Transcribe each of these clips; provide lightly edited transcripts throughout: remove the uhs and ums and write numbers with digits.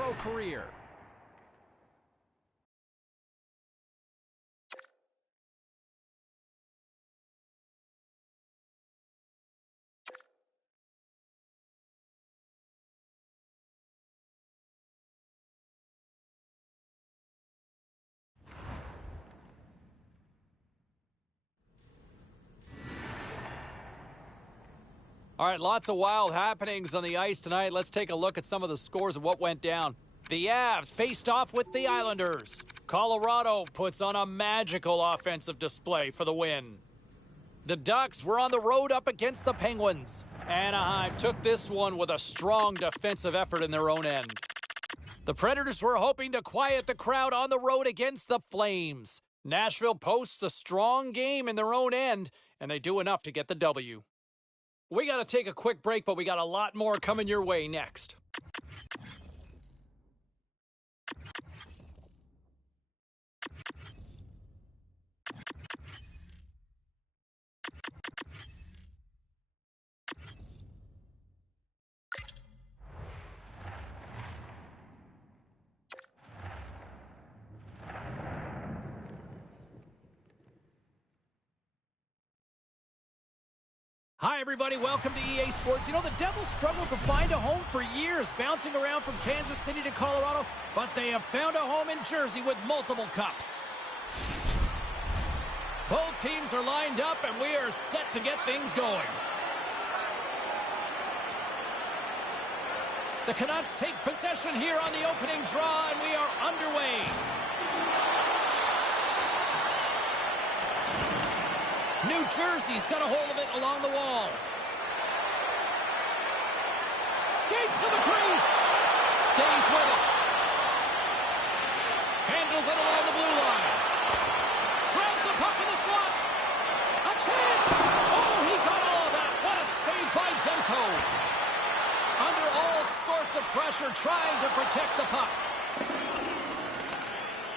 pro career. All right, lots of wild happenings on the ice tonight. Let's take a look at some of the scores of what went down. The Avs faced off with the Islanders. Colorado puts on a magical offensive display for the win. The Ducks were on the road up against the Penguins. Anaheim took this one with a strong defensive effort in their own end. The Predators were hoping to quiet the crowd on the road against the Flames. Nashville posts a strong game in their own end, and they do enough to get the W. We got to take a quick break, but we got a lot more coming your way next. Hi, everybody. Welcome to EA Sports. You know, the Devils struggled to find a home for years, bouncing around from Kansas City to Colorado, but they have found a home in Jersey with multiple cups. Both teams are lined up, and we are set to get things going. The Canucks take possession here on the opening draw, and we are underway. New Jersey's got a hold of it along the wall. Skates to the crease. Stays with it. Handles it along the blue line. Grabs the puck in the slot. A chance. Oh, he got all of that. What a save by Demko. Under all sorts of pressure, trying to protect the puck.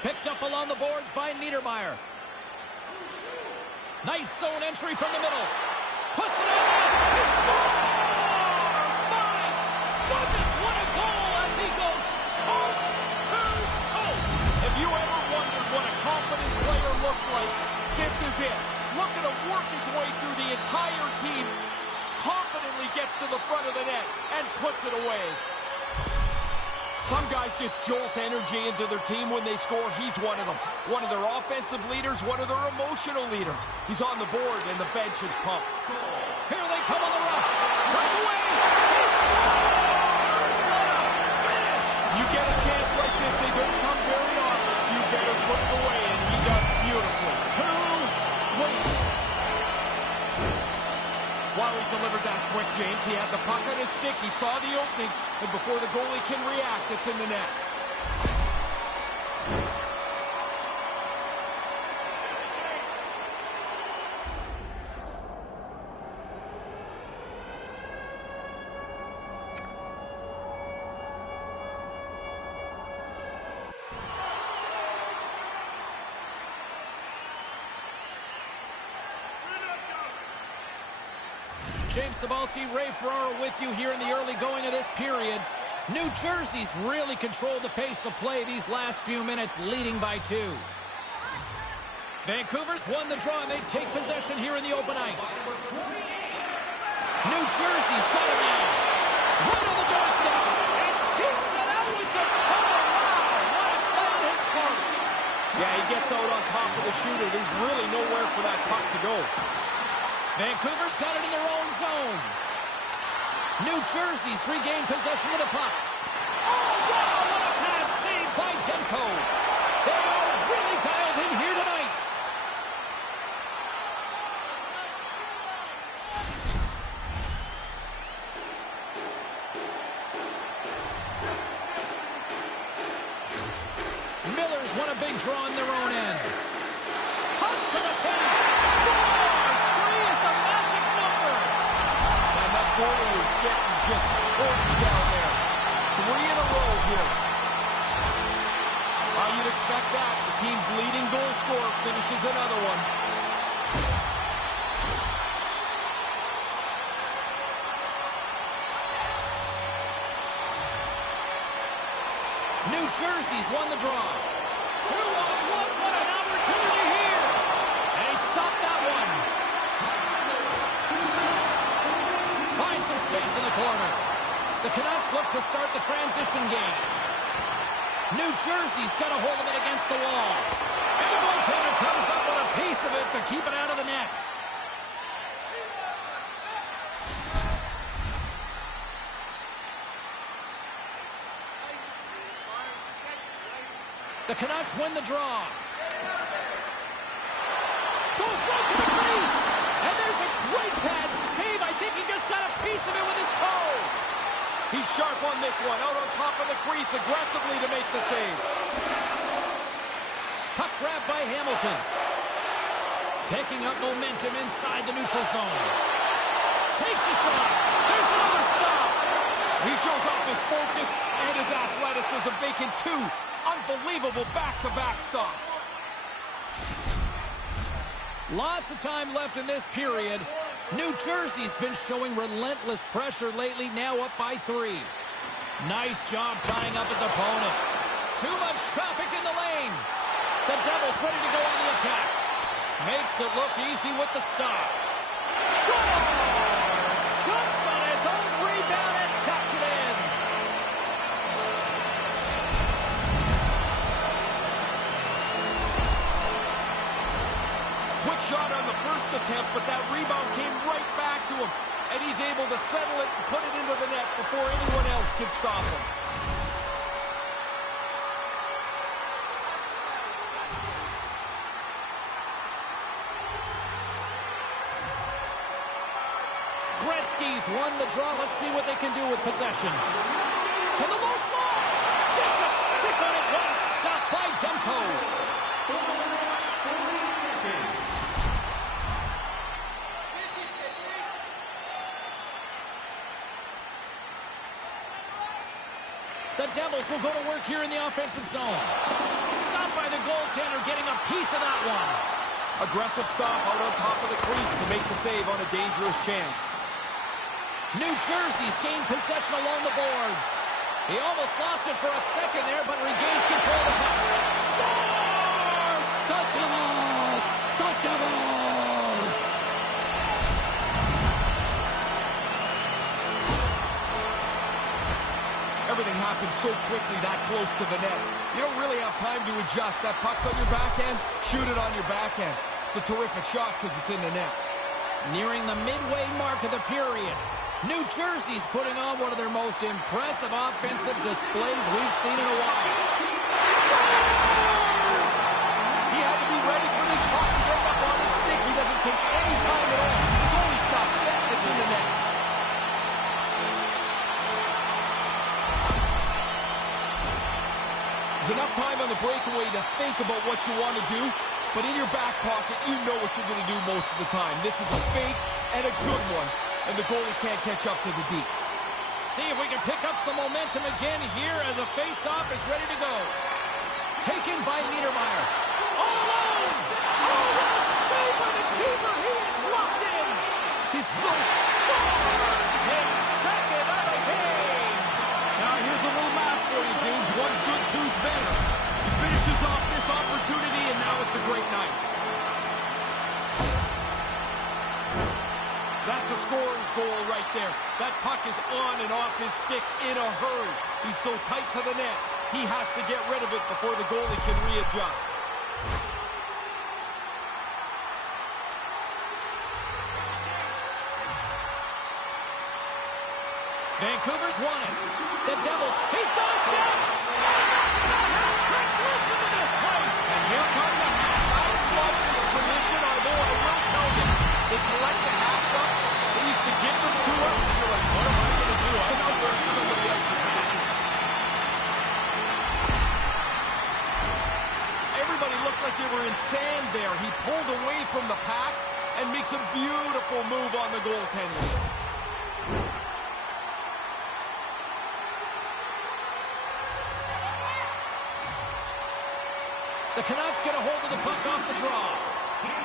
Picked up along the boards by Niedermeyer. Nice zone entry from the middle. Puts it in. He scores! My goodness, what a goal as he goes coast to coast. If you ever wondered what a confident player looks like, this is it. Look at him work his way through the entire team. Confidently gets to the front of the net and puts it away. Some guys just jolt energy into their team when they score. He's one of them. One of their offensive leaders, one of their emotional leaders. He's on the board and the bench is pumped. Here they come on the rush. Right away. He scores! What a finish! You get a chance like this, they don't come very often. You better put it away, and he does beautifully. Too sweet. While he delivered that quick, James, he had the puck on his stick. He saw the opening, and before the goalie can react, it's in the net. James Cybulski, Ray Ferraro with you here in the early going of this period. New Jersey's really controlled the pace of play these last few minutes, leading by 2. Vancouver's won the draw, and they take possession here in the open ice. New Jersey's got it now. Right on the doorstep. And keeps it out with the cover. Wow, what a play on his part. Yeah, he gets out on top of the shooter. There's really nowhere for that puck to go. Vancouver's got it in their own zone. New Jersey's regained possession of the puck. Oh, wow, what a pad save by Demko. They are really dialed in here tonight. Miller's won a big draw in their own end. Toss to the paint. Goalie is getting just pushed down there. 3 in a row here. You'd expect that. The team's leading goal scorer finishes another one. New Jersey's won the draw. 2-on-1, what an opportunity here! And he stopped that one. Finds some space in the corner. The Canucks look to start the transition game. New Jersey's got a hold of it against the wall. And the goaltender comes up with a piece of it to keep it out of the net. The Canucks win the draw. Goes right to the crease. And there's a great pad save. I think he just got a piece of it with his toe. He's sharp on this one. Out on top of the crease aggressively to make the save. Puck grab by Hamilton. Picking up momentum inside the neutral zone. Takes a shot. There's another stop. He shows off his focus and his athleticism, making two unbelievable back-to-back stops. Lots of time left in this period. New Jersey's been showing relentless pressure lately, now up by 3. Nice job tying up his opponent. Too much traffic in the lane. The Devils ready to go on the attack. Makes it look easy with the stop. Scores! Jumps on his own rebound and tucks it in. Quick shot on the first attempt, but that rebound came right back to him. And he's able to settle it and put it into the net before anyone else can stop him. Gretzky's won the draw. Let's see what they can do with possession. To the low slot. Gets a stick on it. What a stop by Demko. The Devils will go to work here in the offensive zone. Stopped by the goaltender, getting a piece of that one. Aggressive stop out on top of the crease to make the save on a dangerous chance. New Jersey's gained possession along the boards. He almost lost it for a second there, but regains control of the puck. Scores! The Devils! The Devils! Everything happened so quickly that close to the net. You don't really have time to adjust. That puck's on your backhand, shoot it on your backhand. It's a terrific shot because it's in the net. Nearing the midway mark of the period. New Jersey's putting on one of their most impressive offensive displays we've seen in a while. Scores! He had to be ready for this puck to get up on his stick. He doesn't take any time at all. The goalie stops set, it's in the net. There's enough time on the breakaway to think about what you want to do, but in your back pocket, you know what you're going to do most of the time. This is a fake and a good one. And the goalie can't catch up to the D. See if we can pick up some momentum again here as the face-off is ready to go. Taken by Niedermeyer. All alone! Oh, what a save by the keeper! He is locked in! He's so... His second of the game! Now here's a little math for you, James. One's good, two's better. He finishes off this opportunity, and now it's a great night. That's a scorer's goal right there. That puck is on and off his stick in a hurry. He's so tight to the net, he has to get rid of it before the goalie can readjust. Vancouver's won it. The Devils, he's got a step! Listen to this place! And here come the hats. I love this tradition, although I will tell you, they collect the hats up. They used to give them to us, and you're like, what am I going to do? I'm not wearing somebody else's hat. Everybody looked like they were in sand there. He pulled away from the pack and makes a beautiful move on the goaltender. The Canucks get a hold of the puck off the draw.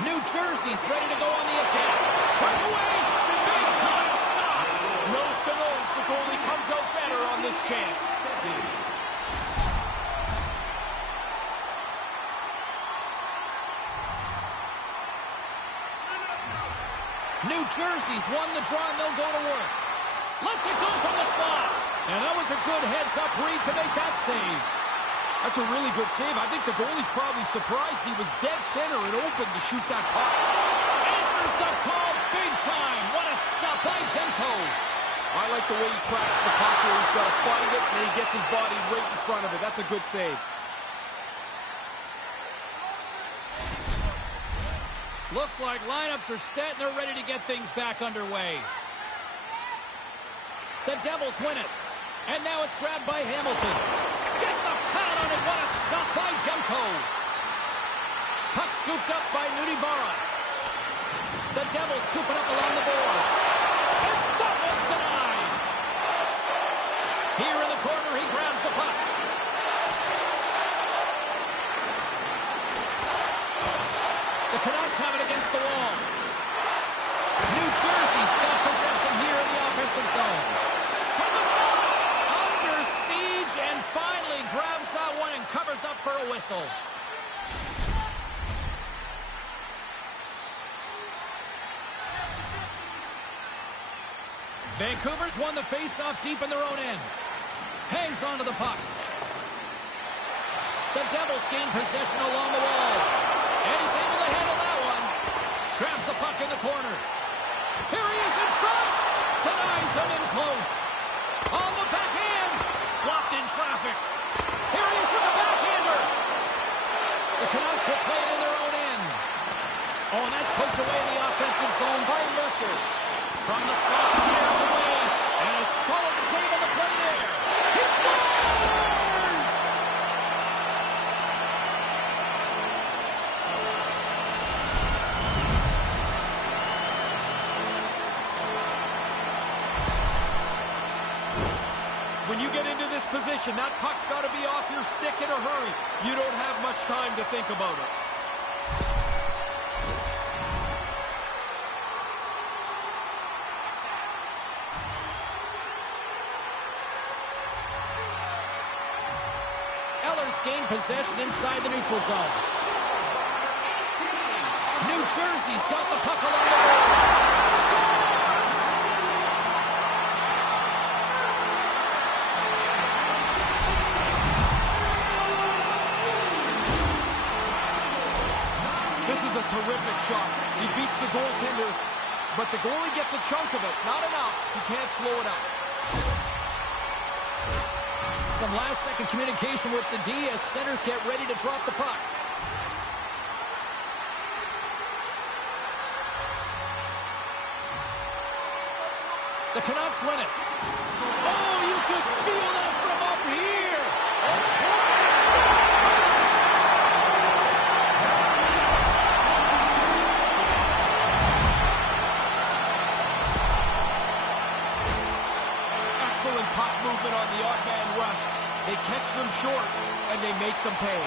New Jersey's ready to go on the attack. Puck away! Big time stop! Nose to nose, the goalie comes out better on this chance. New Jersey's won the draw, and they'll go to work. Lets it go from the slot. And that was a good heads-up read to make that save. That's a really good save. I think the goalie's probably surprised he was dead center and open to shoot that puck. Answers the call big time. What a stop by Demko. I like the way he tracks the puck here. He's got to find it, and then he gets his body right in front of it. That's a good save. Looks like lineups are set, and they're ready to get things back underway. The Devils win it. And now it's grabbed by Hamilton. Gets a pad on it. What a stop by Demko. Puck scooped up by Nudibara. The Devils scoop it up along the boards. And that was denied. Here in the corner, he grabs the puck. The Canucks have it against the wall. New Jersey's got possession here in the offensive zone. From the slot, under siege, and finally grabs that one and covers up for a whistle. Vancouver's won the face-off deep in their own end. Hangs onto the puck. The Devils gain possession along the wall. And he's able to handle that one. Grabs the puck in the corner. Here he is in front. Denies him in close. On the backhand. Blocked in traffic. Here he is with the backhander. The Canucks will play it in their own end. Oh, and that's poked away in the offensive zone by Mercer. From the slot, fires away. And a solid save on the play there. He scores! When you get into this position, that puck's got to be off your stick in a hurry. You don't have much time to think about it. Gain possession inside the neutral zone. New Jersey's got the puck along the boards. Scores! This is a terrific shot. He beats the goaltender, but the goalie gets a chunk of it. Not enough. He can't slow it up. Some last-second communication with the D as centers get ready to drop the puck. The Canucks win it. Oh, you could feel that from up here. Excellent puck movement on the odd man rush. They catch them short, and they make them pay.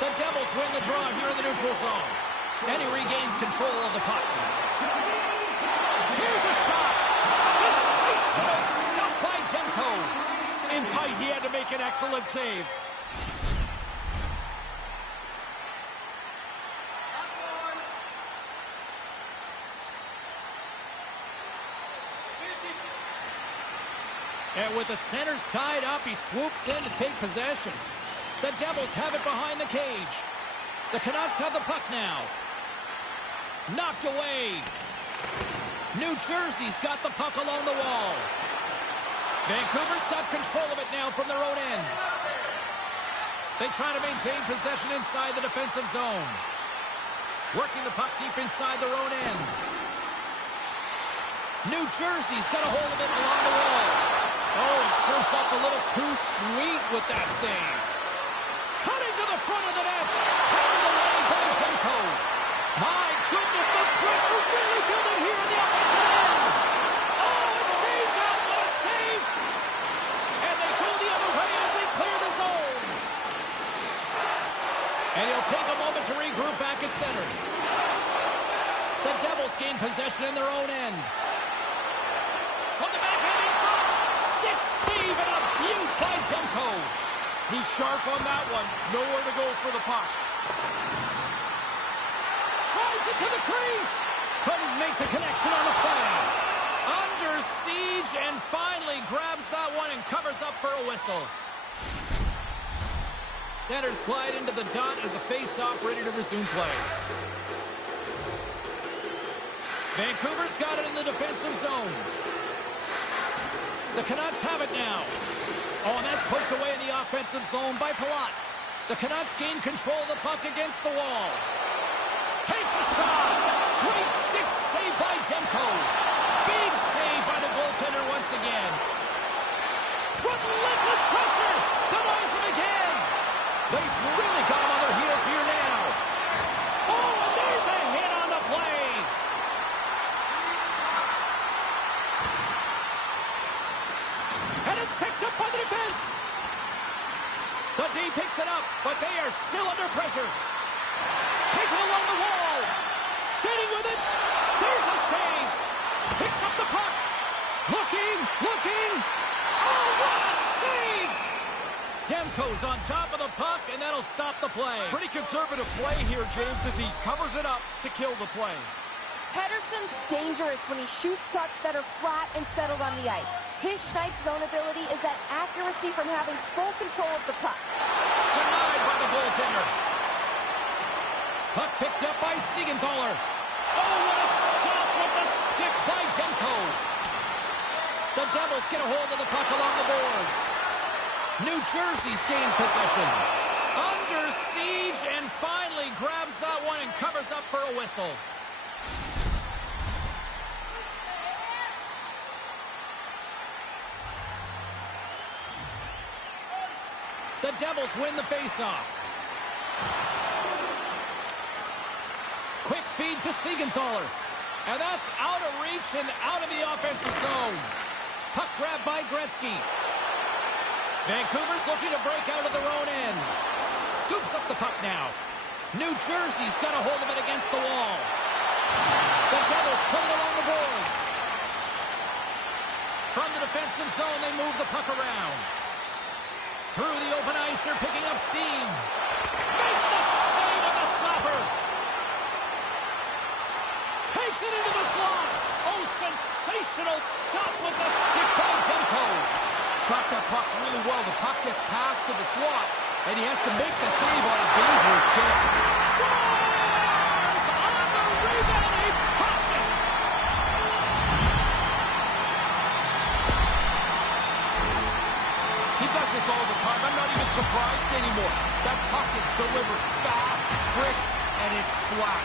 The Devils win the draw here in the neutral zone. And he regains control of the puck. Here's a shot. Sensational stop by Demko. In tight, he had to make an excellent save. And with the centers tied up, he swoops in to take possession. The Devils have it behind the cage. The Canucks have the puck now. Knocked away. New Jersey's got the puck along the wall. Vancouver's got control of it now from their own end. They try to maintain possession inside the defensive zone. Working the puck deep inside their own end. New Jersey's got a hold of it along the wall. Oh, serves up a little too sweet with that save. Cutting to the front of the net. Pounded away by Demko. My goodness, the pressure really building here in the offensive end. Oh, it stays out. What a save. And they go the other way as they clear the zone. And he'll take a moment to regroup back at center. The Devils gain possession in their own end. From the backhand in front. Stick save and a beaut by Demko. He's sharp on that one. Nowhere to go for the puck. Drives it to the crease. Couldn't make the connection on the play. Under siege and finally grabs that one and covers up for a whistle. Centers glide into the dot as a face-off ready to resume play. Vancouver's got it in the defensive zone. The Canucks have it now. Oh, and that's poked away in the offensive zone by Palat. The Canucks gain control of the puck against the wall. Takes a shot. Great stick save by Demko. Big save by the goaltender once again. Relentless pressure. Denies him again. They've really got him on their heels here now. Oh, and there's a hit on the play. And it's picked up by the defense. The D picks it up, but they are still under pressure. Taken along the wall. Skating with it. There's a save. Picks up the puck. Looking. Oh, what a save! Demko's on top of the puck, and that'll stop the play. Pretty conservative play here, James, as he covers it up to kill the play. Pedersen's dangerous when he shoots pucks that are flat and settled on the ice. His snipe zone ability is that accuracy from having full control of the puck. Denied by the goaltender. Puck picked up by Siegenthaler. Oh, what a stop with the stick by Demko. The Devils get a hold of the puck along the boards. New Jersey's gained possession. Under siege and finally grabs that one and covers up for a whistle. The Devils win the faceoff. Quick feed to Siegenthaler. And that's out of reach and out of the offensive zone. Puck grab by Gretzky. Vancouver's looking to break out of their own end. Scoops up the puck now. New Jersey's got a hold of it against the wall. The Devils play it along the boards. From the defensive zone, they move the puck around. Through the open ice, they're picking up steam. Makes the save on the slapper. Takes it into the slot. Oh, sensational stop with the stick by Demko. Trapped that puck really well. The puck gets passed to the slot, and he has to make the save on a dangerous chance. Scores! On the rebound, he pops it. He does this all the time. I'm not even surprised anymore. That puck is delivered fast, quick, and it's flat.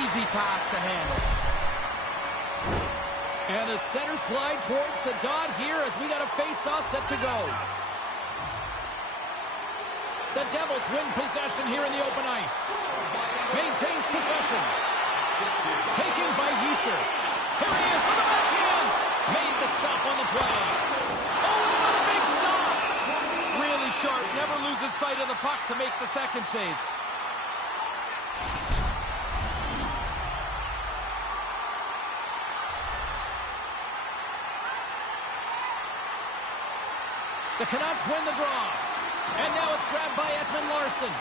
Easy pass to handle. And the centers glide towards the dot here as we got a face-off set to go. The Devils win possession here in the open ice. Maintains possession. Taken by Hischier. Here he is on the backhand. Made the stop on the play. Oh, another big stop. Really sharp. Never loses sight of the puck to make the second save. The Canucks win the draw. And now it's grabbed by Ekman Larsson.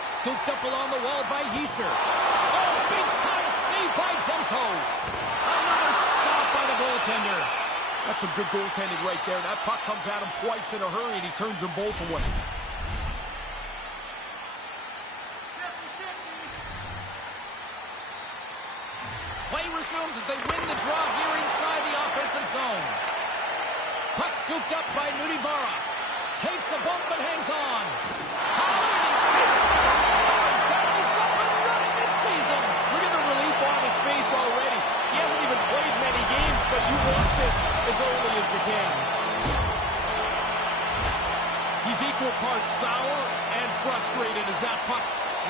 Scooped up along the wall by Hischier. Oh, big-time save by Demko. Another stop by the goaltender. That's some good goaltending right there. That puck comes at him twice in a hurry, and he turns them both away. Play resumes as they win the draw here inside the offensive zone. Puck scooped up by Nudivara. Takes a bump and hangs on. This season. Look at the relief on his face already. He hasn't even played many games, but you want this as early as you can. He's equal parts sour and frustrated as that puck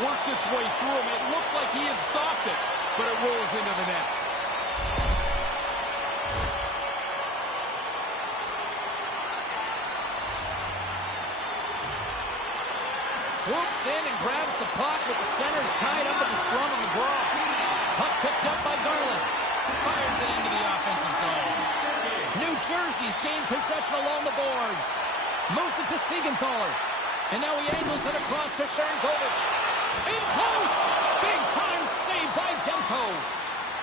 works its way through him. It looked like he had stopped it, but it rolls into the net. Swoops in and grabs the puck with the centers tied up at the scrum of the draw. Puck picked up by Garland. Fires it into the offensive zone. New Jersey's gained possession along the boards. Moves it to Siegenthaler. And now he angles it across to Sharangovich. In close! Big time save by Demko.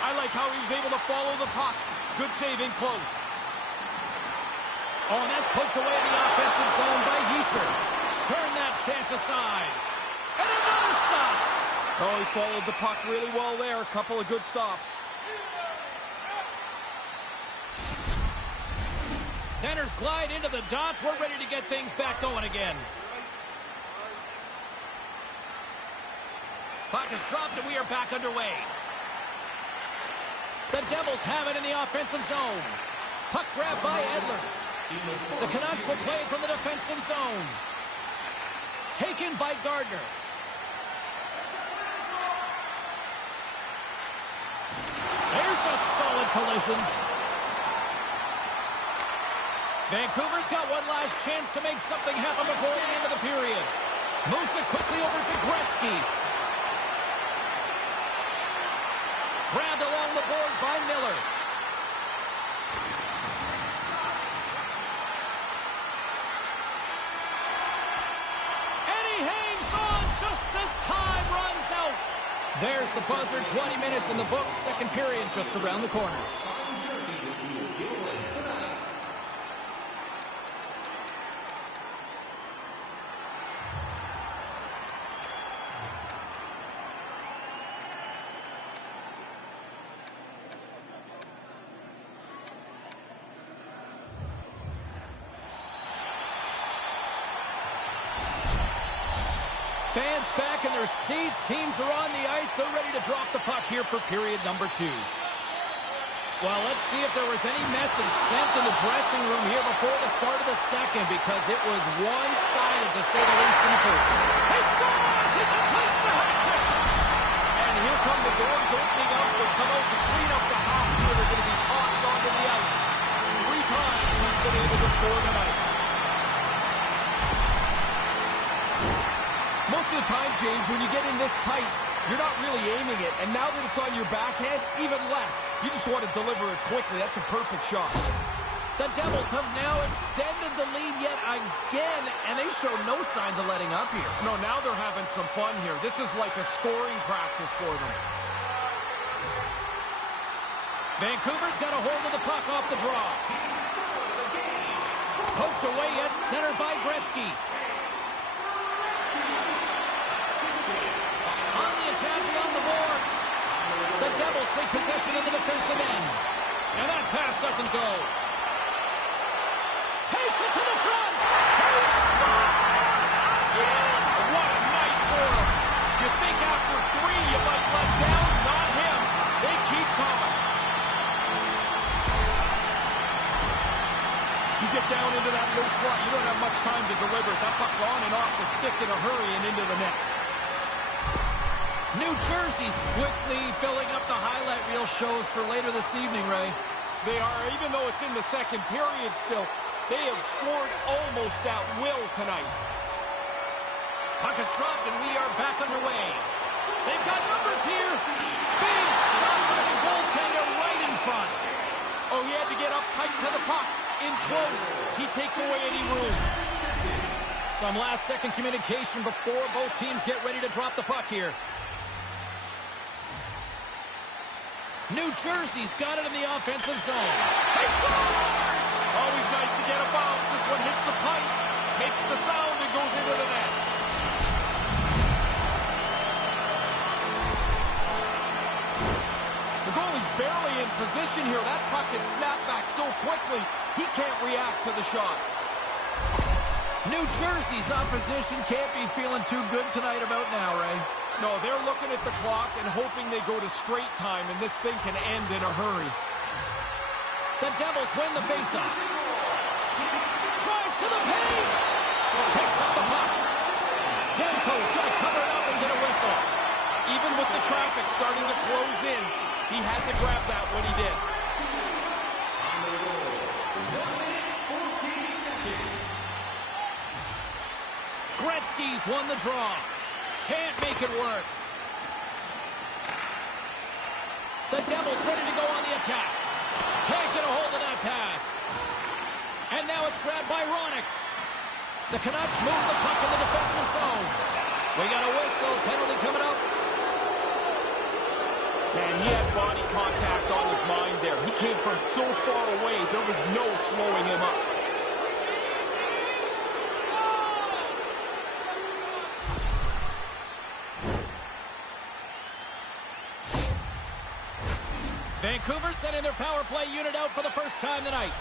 I like how he was able to follow the puck. Good save in close. Oh, and that's poked away in the offensive zone by Hischier. Turn that chance aside. And another stop. Oh, he followed the puck really well there. A couple of good stops. Centers glide into the dots. We're ready to get things back going again. Puck is dropped and we are back underway. The Devils have it in the offensive zone. Puck grabbed by Edler. The Canucks will play from the defensive zone. Taken by Gardner. There's a solid collision. Vancouver's got one last chance to make something happen before the end of the period. Moves it quickly over to Gretzky. Grabbed along the boards by Miller. And he hangs on just as time runs out. There's the buzzer. 20 minutes in the books. Second period just around the corner. Fans back in their seats. Teams are on the ice. They're ready to drop the puck here for period number 2. Well, let's see if there was any message sent in the dressing room here before the start of the second, because it was one-sided, to say the least, in the first. He scores! He completes the hat trick! And here come the doors opening up. They'll come out to clean up the half here. They're going to be tossed onto the ice. 3 times he's been able to score tonight. Most of the time, James, when you get in this tight, you're not really aiming it. And now that it's on your backhand, even less. You just want to deliver it quickly. That's a perfect shot. The Devils have now extended the lead yet again, and they show no signs of letting up here. No, now they're having some fun here. This is like a scoring practice for them. Vancouver's got a hold of the puck off the draw. Poked away at center by Gretzky. On the attack along the boards. The Devils take possession of the defensive end. And that pass doesn't go. Takes it to the front. He scores again. What a night for him. You think after 3 you might let down? Not him. They keep coming. You get down into that low slot, you don't have much time to deliver. That puck's on and off the stick in a hurry and into the net. New Jersey's quickly filling up the highlight reel shows for later this evening, Ray. They are, even though it's in the second period still, they have scored almost at will tonight. Puck is dropped and we are back underway. They've got numbers here. Big stop by the goaltender right in front. Oh, he had to get up tight to the puck. In close, he takes away any room. Some last-second communication before both teams get ready to drop the puck here. New Jersey's got it in the offensive zone. They score! Always nice to get a bounce. This one hits the pipe, makes the sound, and goes into the net. The goalie's barely in position here. That puck is snapped back so quickly, he can't react to the shot. New Jersey's opposition can't be feeling too good tonight about now, Ray. No, they're looking at the clock and hoping they go to straight time, and this thing can end in a hurry. The Devils win the faceoff. Drives to the paint. Picks up the puck. Demko's got to cover it up and get a whistle. Even with the traffic starting to close in, he had to grab that when he did. Gretzky's won the draw. Can't make it work. The Devils ready to go on the attack. Can't get a hold of that pass. And now it's grabbed by Ronick. The Canucks move the puck in the defensive zone. We got a whistle. Penalty coming up. Man, he had body contact on his mind there. He came from so far away, there was no slowing him up. Vancouver sending their power play unit out for the first time tonight.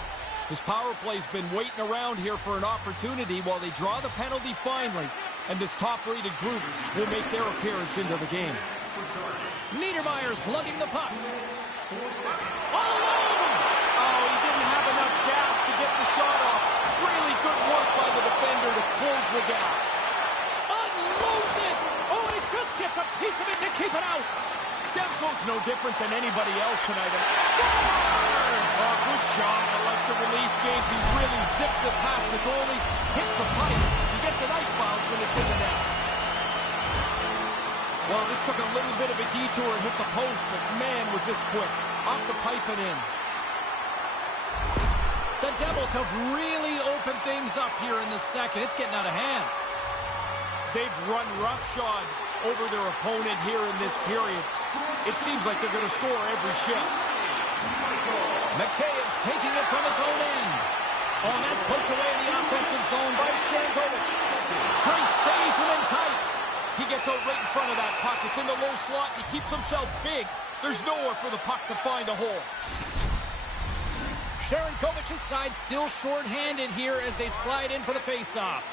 His power play's been waiting around here for an opportunity while they draw the penalty finally, and this top-rated group will make their appearance into the game. Niedermayer's lugging the puck. All alone! Oh, he didn't have enough gas to get the shot off. Really good work by the defender to close the gap. Unloads it! Oh, and he just gets a piece of it to keep it out. Demko's no different than anybody else tonight. Scores! Oh, good shot. I like the release, James. He really zips it past the goalie, hits the pipe. He gets a nice bounce, and it's in the net. Well, this took a little bit of a detour and hit the post, but man, was this quick. Off the pipe and in. The Devils have really opened things up here in the second. It's getting out of hand. They've run roughshod over their opponent here in this period. It seems like they're going to score every shift. McKaye's taking it from his own end. Oh, and that's poked away in the offensive zone by Shankovich. Great save from in tight. He gets out right in front of that puck. It's in the low slot. He keeps himself big. There's nowhere for the puck to find a hole. Sharankovich's side still short-handed here as they slide in for the face-off.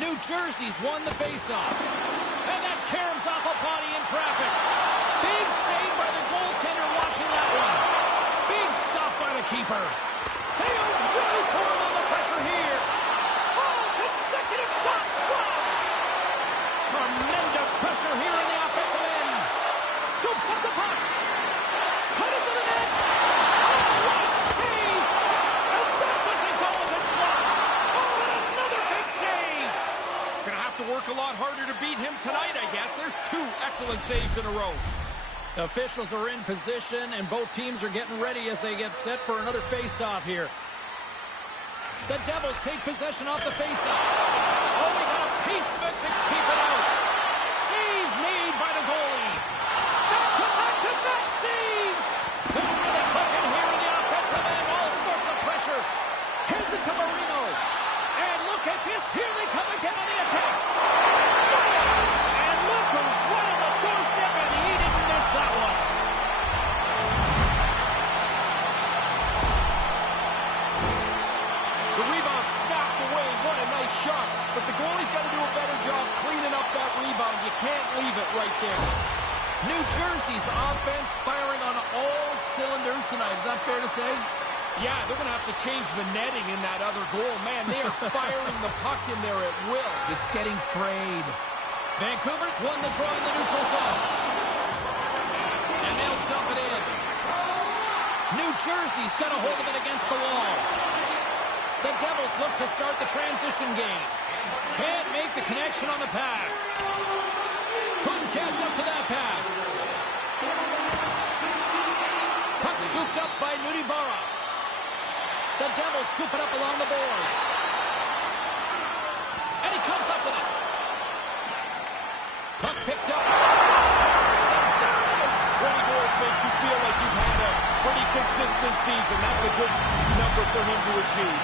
New Jersey's won the face-off. And that caroms off a body in traffic. Big save by the goaltender watching that one. Big stop by the keeper. They are really pouring on the pressure here. Oh, consecutive stops. Wow. Tremendous pressure here in the offensive end. Scoops up the puck. Cut into the net. Oh, what a save. And that doesn't go as it's blocked. Oh, and another big save. Gonna have to work a lot harder to beat him tonight, I guess. There's two excellent saves in a row. The officials are in position, and both teams are getting ready as they get set for another face-off here. The Devils take possession off the face-off. Oh, we got a piece of it to keep it out. Save made by the goalie. Back-to-back saves. They're really clicking here in the offensive end. All sorts of pressure. Hands it to Marino. And look at this. Here they come again on the attack. And look who's right on the doorstep, and he didn't miss that one. The rebound snapped away. What a nice shot. But the goalie's got to do a better job cleaning up that rebound. You can't leave it right there. New Jersey's offense firing on all cylinders tonight. Is that fair to say? Yeah, they're going to have to change the netting in that other goal. Man, they are firing the puck in there at will. It's getting frayed. Vancouver's won the draw in the neutral zone. And they'll dump it in. New Jersey's got a hold of it against the wall. The Devils look to start the transition game. Can't make the connection on the pass. Couldn't catch up to that pass. Puck scooped up by Nudibara. The Devils scoop it up along the boards. And he comes up with it. Puck picked up. 20 goals makes you feel like you've had a pretty consistent season. That's a good number for him to achieve.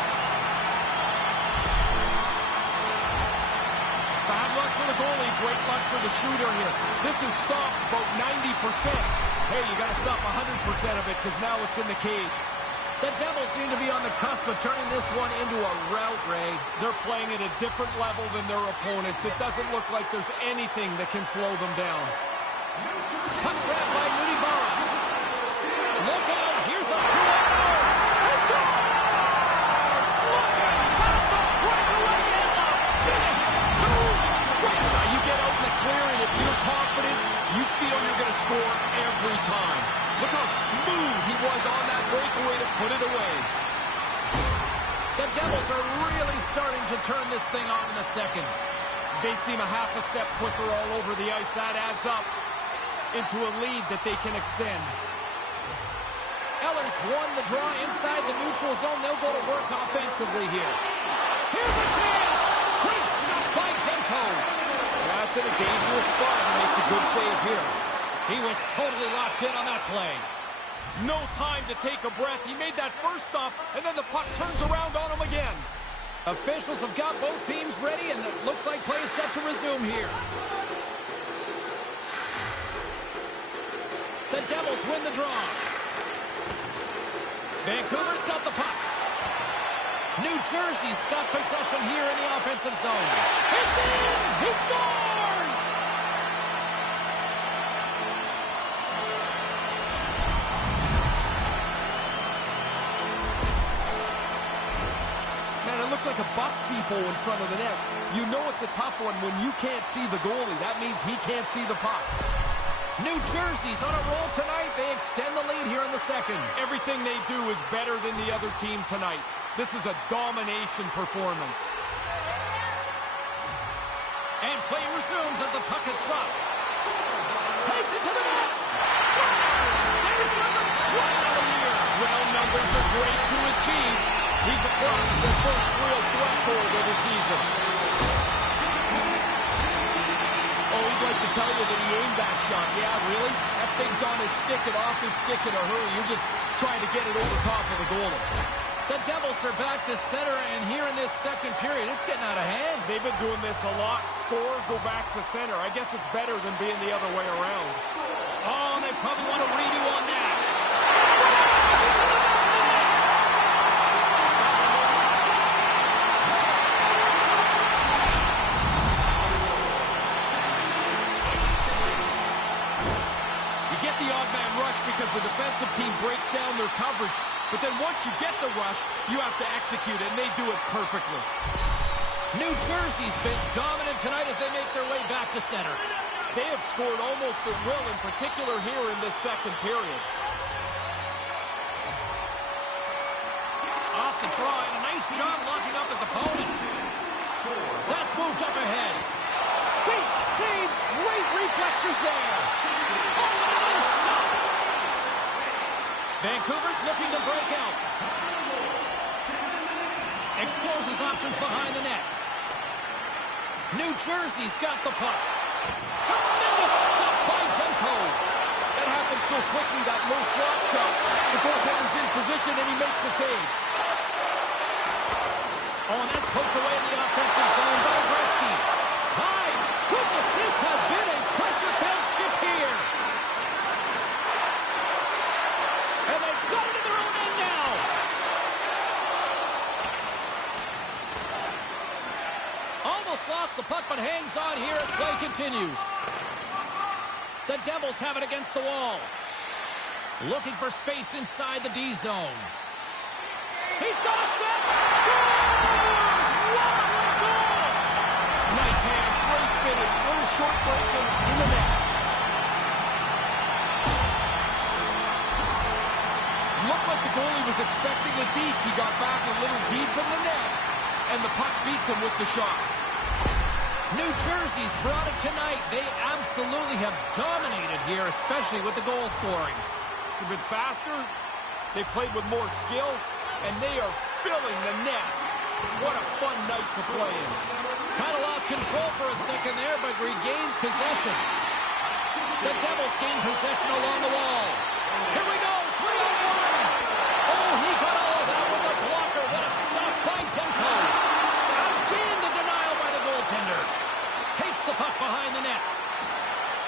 Bad luck for the goalie, great luck for the shooter here. This is stopped about 90%. Hey, you got to stop 100% of it because now it's in the cage. The Devils seem to be on the cusp of turning this one into a rout, Ray. They're playing at a different level than their opponents. It doesn't look like there's anything that can slow them down. Puck grab by Nudibara. Look out, here's a 2-on-1. He scores! Look at that, the breakaway and the finish. Now you get out in the clear, and if you're confident, you feel you're going to score every time. Look how smooth he was on that breakaway to put it away. The Devils are really starting to turn this thing on in the second. They seem a half a step quicker all over the ice. That adds up. into a lead that they can extend. Eller's won the draw inside the neutral zone. They'll go to work offensively here. Here's a chance. Great stop by Demko. That's in a dangerous spot. He makes a good save here. He was totally locked in on that play. No time to take a breath. He made that first stop, and then the puck turns around on him again. Officials have got both teams ready, and it looks like play is set to resume here. The Devils win the draw. Vancouver's got the puck. New Jersey's got possession here in the offensive zone. It's in! He scores! Man, it looks like a bus depot in front of the net. You know it's a tough one when you can't see the goalie. That means he can't see the puck. New Jersey's on a roll tonight. They extend the lead here in the second. Everything they do is better than the other team tonight. This is a domination performance. And play resumes as the puck is dropped. Takes it to the net. Scores! There's number 20 of the year. Round numbers are great to achieve. He's across the first real threat goal of the season. Oh, he'd like to tell you that he aimed that shot. Yeah, really? That thing's on his stick and off his stick in a hurry. You're just trying to get it over top of the goalie. The Devils are back to center, and here in this second period, it's getting out of hand. They've been doing this a lot. Score, go back to center. I guess it's better than being the other way around. Oh, they probably want a redo on that. You get the odd man rush because the defensive team breaks down their coverage. But then once you get the rush, you have to execute it, and they do it perfectly. New Jersey's been dominant tonight as they make their way back to center. They have scored almost at will, in particular here in this second period. Off the draw, and a nice job locking up his opponent. That's moved up ahead. Skate save, great reflexes there. Oh, and another stop. Vancouver's looking to break out. Explores his options behind the net. New Jersey's got the puck. Tremendous stop by Demko. That happened so quickly, that low slot shot. The goaltender's in position, and he makes the save. Oh, and that's poked away in the offensive zone by Gretzky. My goodness, this has been a pressure-filled shift here. And they've got it in their own end now. Almost lost the puck, but hangs on here as play continues. The Devils have it against the wall. Looking for space inside the D zone. He's got a step. Scores! What a goal! Nice hand, great finish, little short break in the net. Looked like the goalie was expecting a deke. He got back a little deep in the net, and the puck beats him with the shot. New Jersey's brought it tonight. They absolutely have dominated here, especially with the goal scoring. They've been faster, they played with more skill, and they are filling the net. What a fun night to play in. Kind of lost control for a second there, but regains possession. The Devils gain possession along the wall. Here we go, 3-on-1. Oh, he got all of that with a blocker. What a stop by Demko. Again, the denial by the goaltender. Takes the puck behind the net.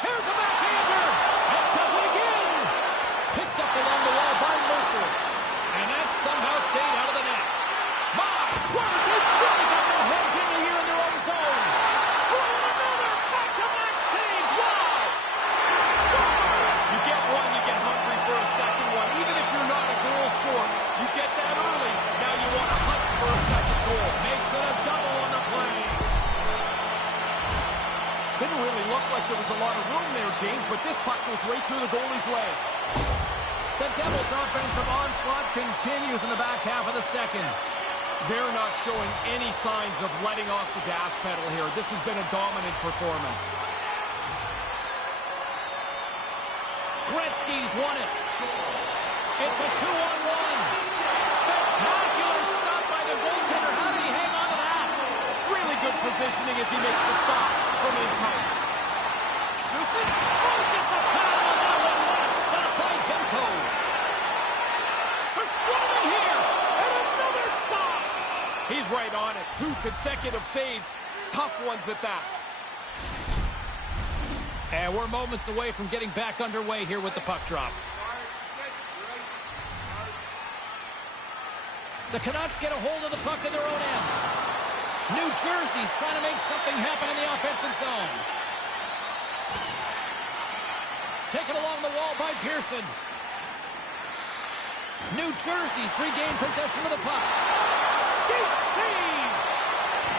Here's a backhander. And does it again. Picked up along the wall by Mercer. And that somehow stayed out of the net. My word, they really got their heads into here in their own zone. Oh, another back-to-back saves. Wow. You get one, you get hungry for a second one. Even if you're not a goal scorer, you get that early. Now you want to hunt for a second goal. Makes it a double on the play. Didn't really look like there was a lot of room there, James, but this puck goes right through the goalie's legs. The Devils' offensive onslaught continues in the back half of the second. They're not showing any signs of letting off the gas pedal here. This has been a dominant performance. Gretzky's won it. It's a 2-on-1. Spectacular stop by the goaltender. How did he hang on to that? Really good positioning as he makes the stop from in tight. Shoots it. Oh, gets a foul on that one. What a stop by Demko. They're swimming here. And another stop. He's right on it. 2 consecutive saves. Tough ones at that. And we're moments away from getting back underway here with the puck drop. The Canucks get a hold of the puck in their own end. New Jersey's trying to make something happen in the offensive zone. Taken along the wall by Pearson. New Jersey's regained possession of the puck. Skate save!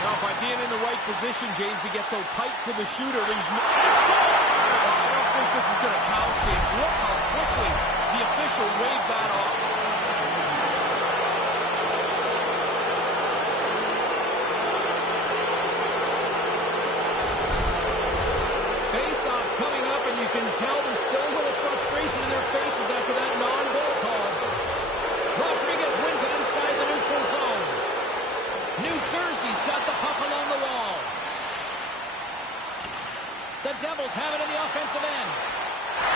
Now, by being in the right position, James, he gets so tight to the shooter. I don't think this is going to count, James. Look how quickly the official waved that off. Face-off coming up, and you can tell there's still a little frustration in their faces after that non-goal call. Rodriguez wins it inside the neutral zone. New Jersey's got the puck along the wall. The Devils have it in the offensive end.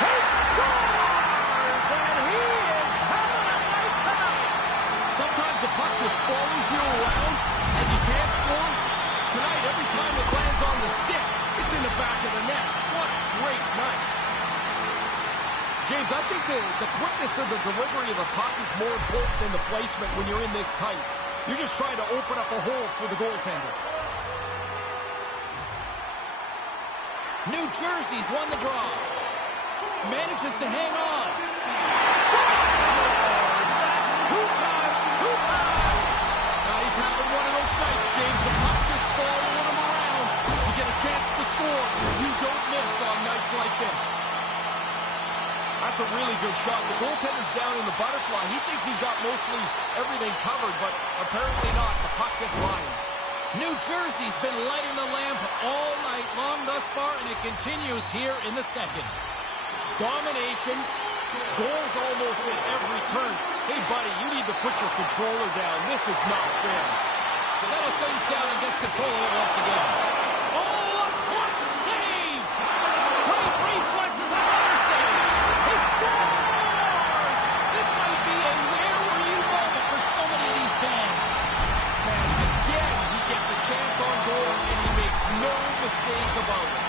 He scores! And he is having a night tonight! Sometimes the puck just follows you around, and you can't score. Tonight, every time it lands on the stick, it's in the back of the net. What a great night. James, I think the quickness of the delivery of the puck is more important than the placement when you're in this tight. You're just trying to open up a hole for the goaltender. New Jersey's won the draw. Manages to hang on. That's 2 times. Now he's having one of those nights, James. The puck just following him around. You get a chance to score. You don't miss on nights like this. That's a really good shot. The goaltender's down in the butterfly. He thinks he's got mostly everything covered, but apparently not. The puck gets by him. New Jersey's been lighting the lamp all night long thus far, and it continues here in the second. Domination. Goals almost at every turn. Hey, buddy, you need to put your controller down. This is not fair. Settles things down and gets control of it once again. Oh, a clutch save! Great reflexes, another save! He scores! This might be a where were you moment for so many of these fans. And again, he gets a chance on goal, and he makes no mistake about it.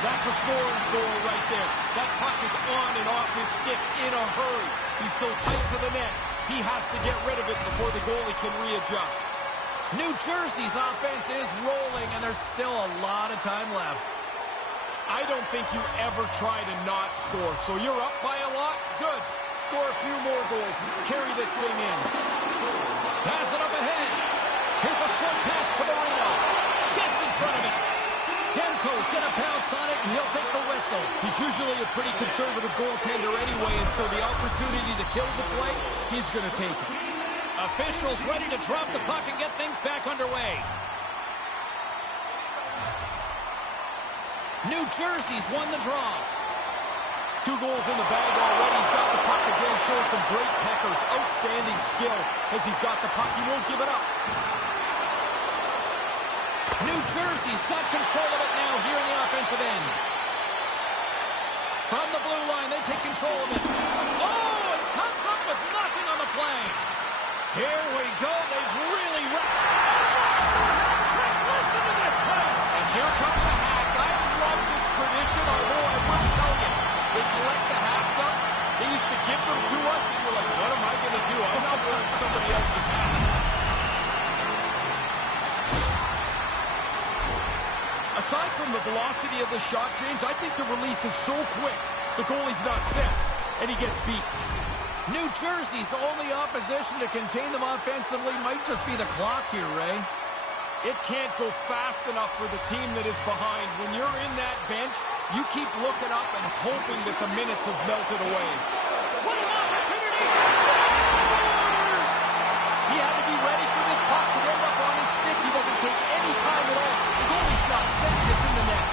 That's a scorer's goal right there. That puck is on and off his stick in a hurry. He's so tight to the net, he has to get rid of it before the goalie can readjust. New Jersey's offense is rolling, and there's still a lot of time left. I don't think you ever try to not score. So you're up by a lot? Good. Score a few more goals. Carry this thing in. Pass it up ahead. Here's a short pass to Marino. Gets in front of it. Demko's going to pounce on it, and he'll take the whistle. He's usually a pretty conservative goaltender anyway, and so the opportunity to kill the play, he's going to take it. Officials ready to drop the puck and get things back underway. New Jersey's won the draw. 2 goals in the bag already. He's got the puck again, showing some great techers. Outstanding skill as he's got the puck. He won't give it up. New Jersey's got control of it now here in the offensive end. From the blue line, they take control of it. Oh, it comes up with nothing on the play. Here we go. They've really wrapped. Listen to this place. And here comes the hats. I love this tradition, although I will tell you, they collect the hats up. They used to give them to us, and you're like, what am I going to do? I'm not wearing somebody else's hat. Aside from the velocity of the shot, James, I think the release is so quick, the goalie's not set, and he gets beat. New Jersey's only opposition to contain them offensively might just be the clock here, Ray. It can't go fast enough for the team that is behind. When you're in that bench, you keep looking up and hoping that the minutes have melted away. What an opportunity! He had to be ready for this puck to end up on his stick. He doesn't take any time at all. The goalie's not set. It's in the net.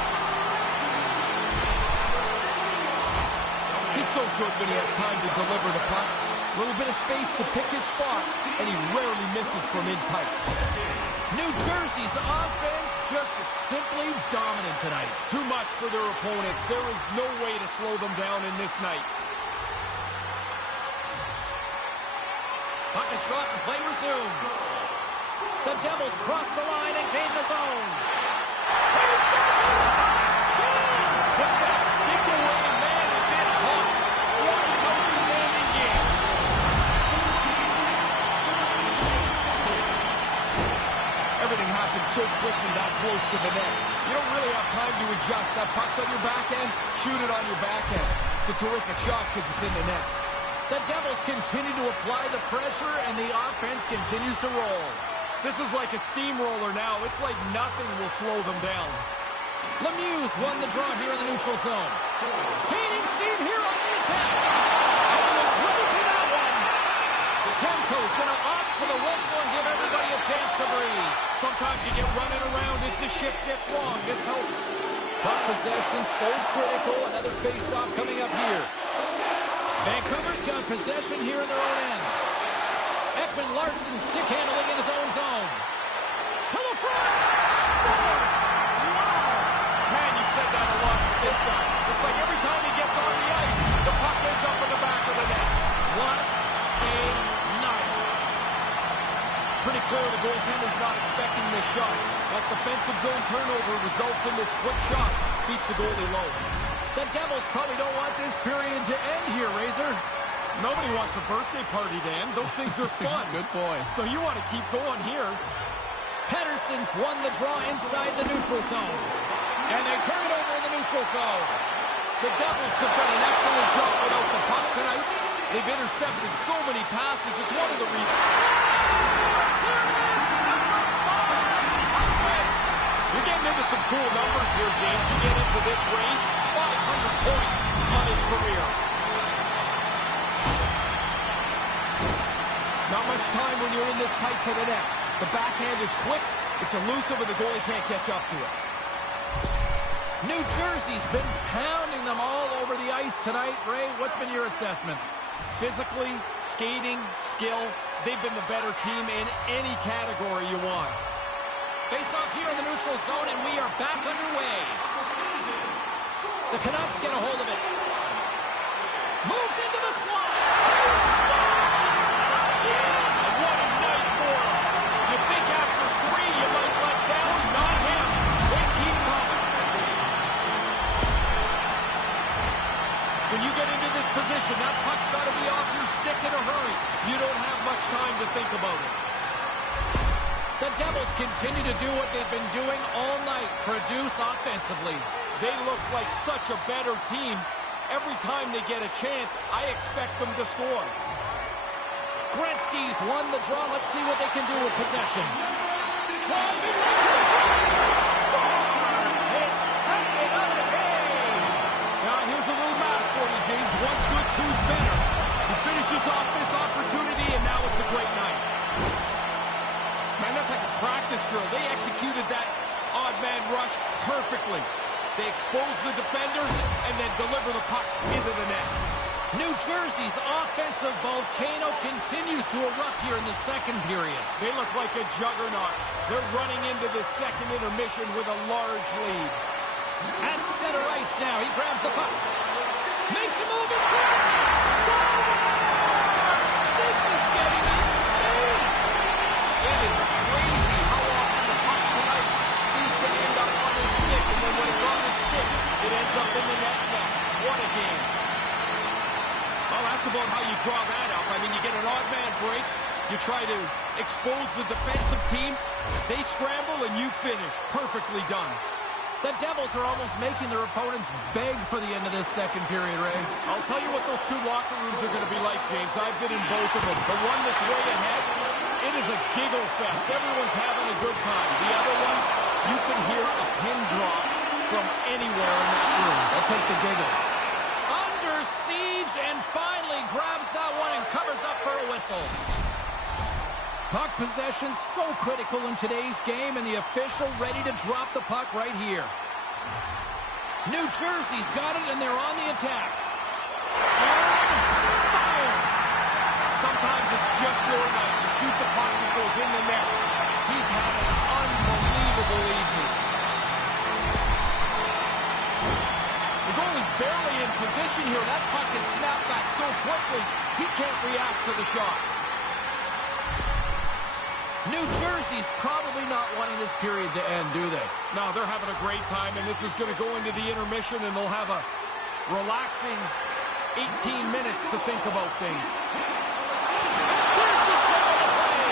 He's so good when he has time to deliver the puck. A little bit of space to pick his spot, and he rarely misses from in tight. New Jersey's offense just simply dominant tonight. Too much for their opponents. There is no way to slow them down in this night. Puck is dropped and play resumes. The Devils cross the line and gain the zone. Put that stick away, man, is it hot. What an outstanding game. Everything happened so quickly that close to the net. You don't really have time to adjust. That puck's on your backhand, shoot it on your backhand. It's a terrific shot because it's in the net. The Devils continue to apply the pressure, and the offense continues to roll. This is like a steamroller now. It's like nothing will slow them down. Lemieux won the draw here in the neutral zone. Gaining steam here on the attack. And he was ready for that one. Demko's going to opt for the whistle and give everybody a chance to breathe. Sometimes you get running around as the shift gets long. This helps. Puck possession so critical. Another face-off coming up here. Vancouver's got possession here in their own end. Ekman-Larsson stick handling in his own zone. To the front. Scores. Man, you've said that a lot with this guy. It's like every time he gets on the ice, the puck ends up in the back of the net. What a night. Pretty clear the goaltender's not expecting this shot. That defensive zone turnover results in this quick shot. Beats the goalie low. The Devils probably don't want this period to end here, Razor. Nobody wants a birthday party, Dan. Those things are fun. Good point. So you want to keep going here. Pedersen's won the draw inside the neutral zone. And they turn it over in the neutral zone. The Devils have done an excellent job without the puck tonight. They've intercepted so many passes. It's one of the reasons. You're getting into some cool numbers here, James. You get into this range, 500 points on his career. Not much time when you're in this tight to the net. The backhand is quick, it's elusive, and the goalie can't catch up to it. New Jersey's been pounding them all over the ice tonight. Ray, what's been your assessment? Physically, skating, skill, they've been the better team in any category you want. Face off here in the neutral zone, and we are back underway. The Canucks get a hold of it. Moves into the slot. What a night for him. You think after three you might let down? Not him. They keep coming. When you get into this position, that puck's got to be off your stick in a hurry. You don't have much time to think about it. The Devils continue to do what they've been doing all night, produce offensively. They look like such a better team. Every time they get a chance, I expect them to score. Gretzky's won the draw. Let's see what they can do with possession. Driving right to the front. Scores his second of the game. Now, here's a little math for you, James. One's good, two's better. He finishes off this opportunity, and now it's a great night. Man, that's like a practice drill. They executed that odd man rush perfectly. They expose the defender and then deliver the puck into the net. New Jersey's offensive volcano continues to erupt here in the second period. They look like a juggernaut. They're running into the second intermission with a large lead. At center ice now, he grabs the puck. Makes a move in front. Scores! This is getting insane. It is crazy how often the puck tonight seems to end up on his stick, and then when it's on his stick, it ends up in the net next. What a game. Well, that's about how you draw that up. I mean, you get an odd man break, you try to expose the defensive team, they scramble, and you finish. Perfectly done. The Devils are almost making their opponents beg for the end of this second period, Ray. I'll tell you what those two locker rooms are going to be like, James. I've been in both of them. The one that's way ahead, it is a giggle fest. Everyone's having a good time. The other one, you can hear a pin drop from anywhere in that room. I'll take the giggles. Under siege, and finally grabs that one and covers up for a whistle. Puck possession so critical in today's game, and the official ready to drop the puck right here. New Jersey's got it, and they're on the attack. just your night. You shoot the puck, it goes in the net. He's had an unbelievable evening. The goalie's barely in position here. That puck is snapped back so quickly, he can't react to the shot. New Jersey's probably not wanting this period to end, do they? No, they're having a great time, and this is going to go into the intermission, and they'll have a relaxing 18 minutes to think about things. There's the set of the play.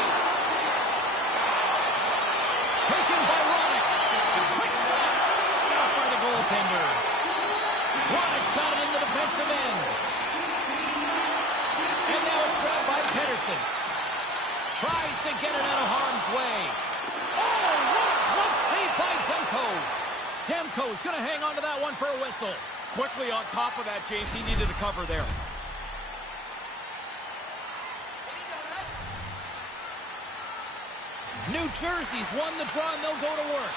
Taken by Ronick. Quick shot. Stopped by the goaltender. Ronick's got it in the defensive end. And now it's grabbed by Pedersen. Tries to get it out of harm's way. Oh, what save by Demko. Demko's going to hang on to that one for a whistle. Quickly on top of that, James, he needed a cover there. New Jersey's won the draw, and they'll go to work.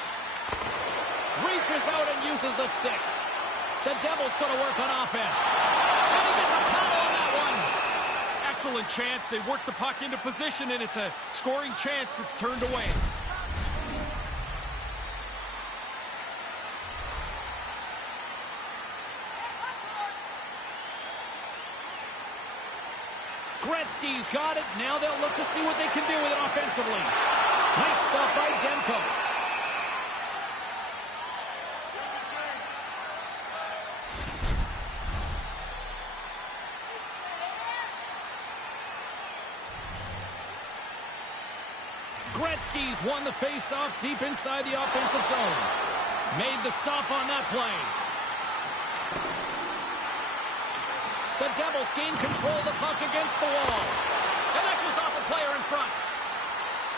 Reaches out and uses the stick. The Devils going to work on offense. And he gets a paddle on that one. Excellent chance. They work the puck into position, and it's a scoring chance that's turned away. Gretzky's got it. Now they'll look to see what they can do with it offensively. Nice stop by Demko. Gretzky's won the face-off deep inside the offensive zone. Made the stop on that play. The Devils gain control of the puck against the wall. And that goes off a player in front.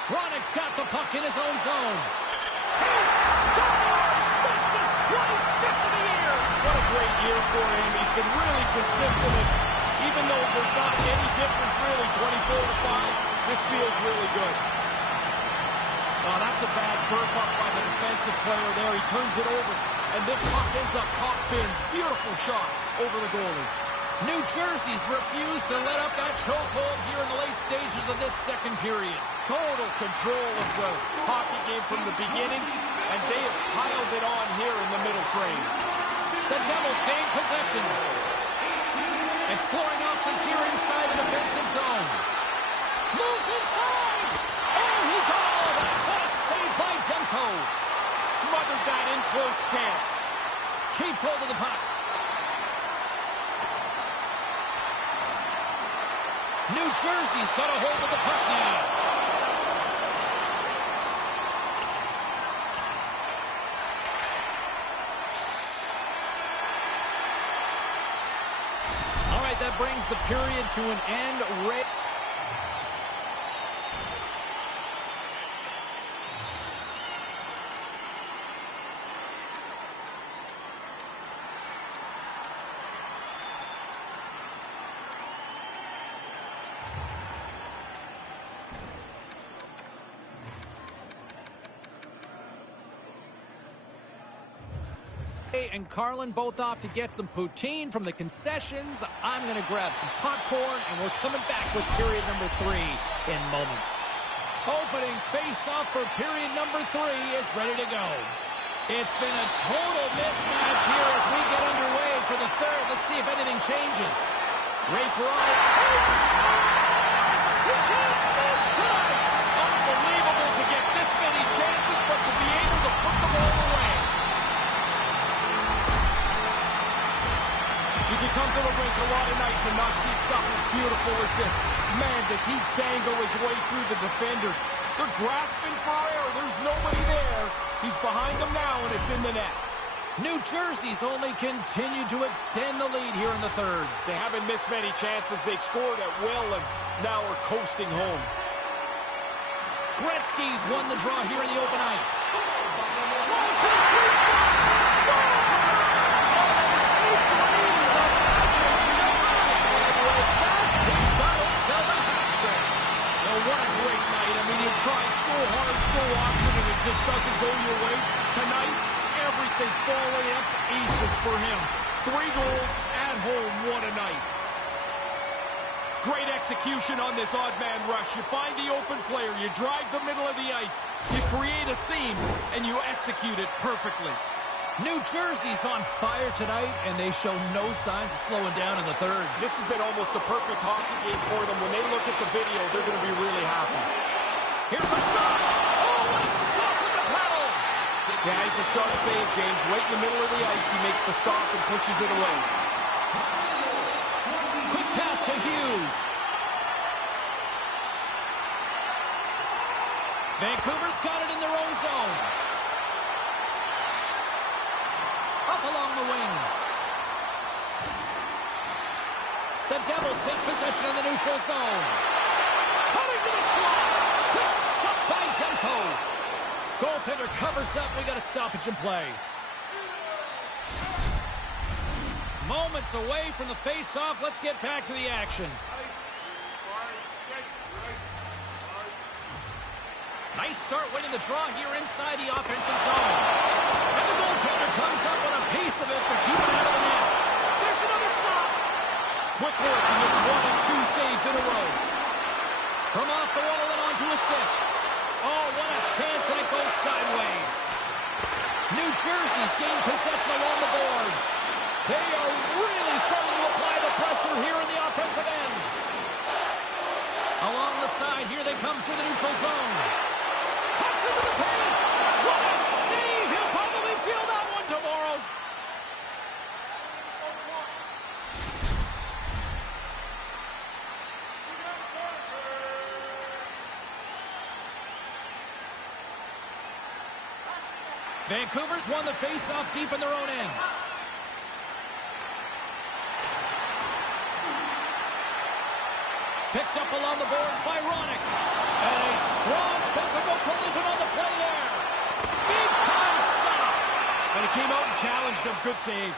Ronick's got the puck in his own zone. He scores! That's his 25th of the year! What a great year for him. He's been really consistent. And even though there's not any difference really, 24-5, this feels really good. Oh, that's a bad burp up by the defensive player there. He turns it over, and this puck ends up top bins. Beautiful shot over the goalie. New Jersey's refused to let up that chokehold here in the late stages of this second period. Total control of the hockey game from the beginning, and they have piled it on here in the middle frame. The Devils gain possession. Exploring options here inside the defensive zone. Moves inside! Oh, he got all of that! What a save by Demko! Smothered that in close chance. Keeps hold of the puck. New Jersey's got a hold of the puck now. All right, that brings the period to an end. And Carlin both off to get some poutine from the concessions. I'm going to grab some popcorn, and we're coming back with period number 3 in moments. Opening face-off for period number 3 is ready to go. It's been a total mismatch here as we get underway for the third. Let's see if anything changes. Ray Ferraro. He can't miss time. Unbelievable to get this many chances, but to be able to put them all away. You can come to the rink a lot of nights and not see stuff as beautiful as this. Man, does he dangle his way through the defenders. They're grasping for air. There's nobody there. He's behind them now, and it's in the net. New Jersey's only continued to extend the lead here in the third. They haven't missed many chances. They've scored at will and now are coasting home. Gretzky's won the draw here in the open ice. Tries to the sweet spot. Scores! What a great night. I mean, you've tried so hard, so often, and it just doesn't go your way. Tonight, everything falling up aces for him. 3 goals at home. What a night. Great execution on this odd man rush. You find the open player, you drive the middle of the ice, you create a seam, and you execute it perfectly. New Jersey's on fire tonight, and they show no signs of slowing down in the third. This has been almost a perfect hockey game for them. When they look at the video, they're going to be really happy. Here's a shot. Oh, what a stop with the paddle. Yeah, he's a sharp save, James. Right in the middle of the ice, he makes the stop and pushes it away. Quick pass to Hughes. Vancouver's got it in their own zone. Up along the wing. The Devils take possession in the neutral zone. Cutting to the slot. Quick stop by Demko. Goaltender covers up. We got a stoppage in play. Moments away from the face-off. Let's get back to the action. Nice start winning the draw here inside the offensive zone. And the goaltender comes up with a piece of it to keep it out of the net. There's another stop. Quick work, he makes 1 and 2 saves in a row. From off the wall and onto a stick. Oh, what a chance, and it goes sideways. New Jersey's gained possession along the boards. They are really starting to apply the pressure here in the offensive end. Along the side, here they come through the neutral zone. Cuts into the paint. What a save! He'll probably feel that one tomorrow. Vancouver's won the face-off deep in their own end. Picked up along the boards by Ronick. And a strong physical collision on the play there. Big time stop. And he came out and challenged him. Good save.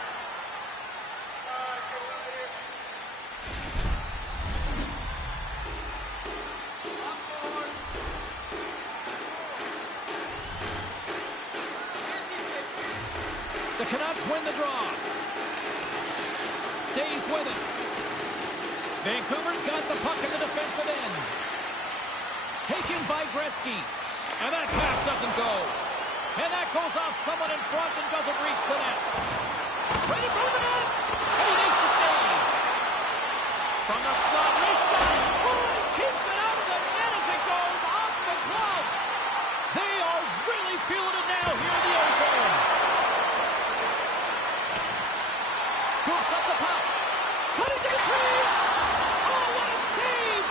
The Canucks win the draw. Stays with it. Vancouver's got the puck in the defensive end. Taken by Gretzky. And that pass doesn't go. And that goes off someone in front and doesn't reach the net. Ready for the net. And he makes the save. From the slot, wrist shot. Oh, he keeps it out of the net as it goes off the glove. They are really feeling it now here in the ozone. Scoops up the puck. Cut into the crease. Oh, what a save.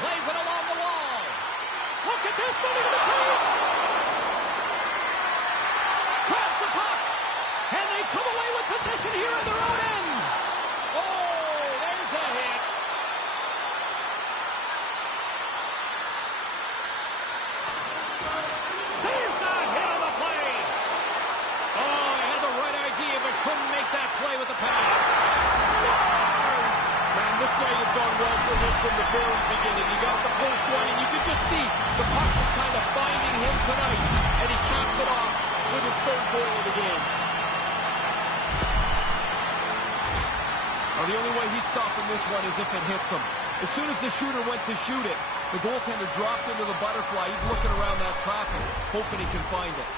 Plays it along the wall. Look at this, moving to the crease. Grabs the puck. And they come away with possession here in their own end. Oh, there's a hit. There's a hit on the play. Oh, he had the right idea, but couldn't make that play with the pass. Scores! Man, this night has gone well for him from the very beginning. He got the first one, and you could just see the puck was kind of finding him tonight, and he caps it off with his third goal of the game. Now, the only way he's stopping this one is if it hits him. As soon as the shooter went to shoot it, the goaltender dropped into the butterfly. He's looking around that traffic, hoping he can find it.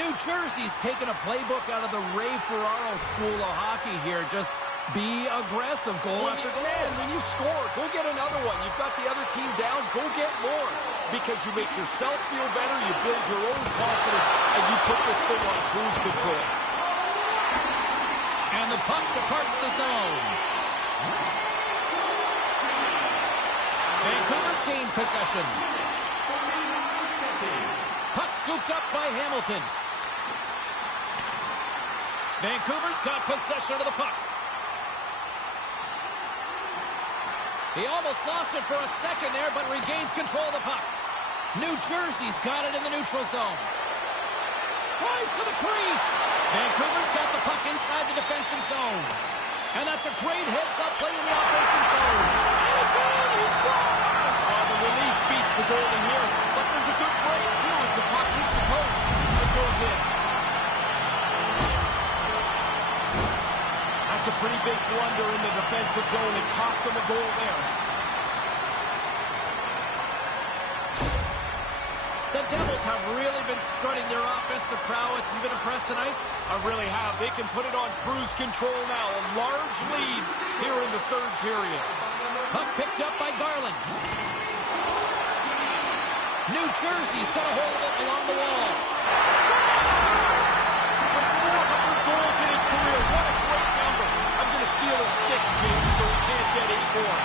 New Jersey's taken a playbook out of the Ray Ferraro school of hockey here. Just be aggressive, goal after goal. Man, when you score, go get another one. You've got the other team down, go get more. Because you make yourself feel better, you build your own confidence, and you put this thing on cruise control. And the puck departs the zone. Vancouver's gained possession. Puck scooped up by Hamilton. Vancouver's got possession of the puck. He almost lost it for a second there, but regains control of the puck. New Jersey's got it in the neutral zone. Tries to the crease. Vancouver's got the puck inside the defensive zone. And that's a great heads-up play in the offensive zone. And it's in! He scores! The release beats the goalie here, but there's a good break, too, as the puck hits the post. It goes in. was a pretty big blunder in the defensive zone. It cost them a goal there. The Devils have really been strutting their offensive prowess. You've been impressed tonight? I really have. They can put it on cruise control now. A large lead here in the third period. Puck picked up by Garland. New Jersey's got a hold of it along the wall. With 400 goals in his career, what a great number. I'm going to steal his stick, James, so he can't get 8 more.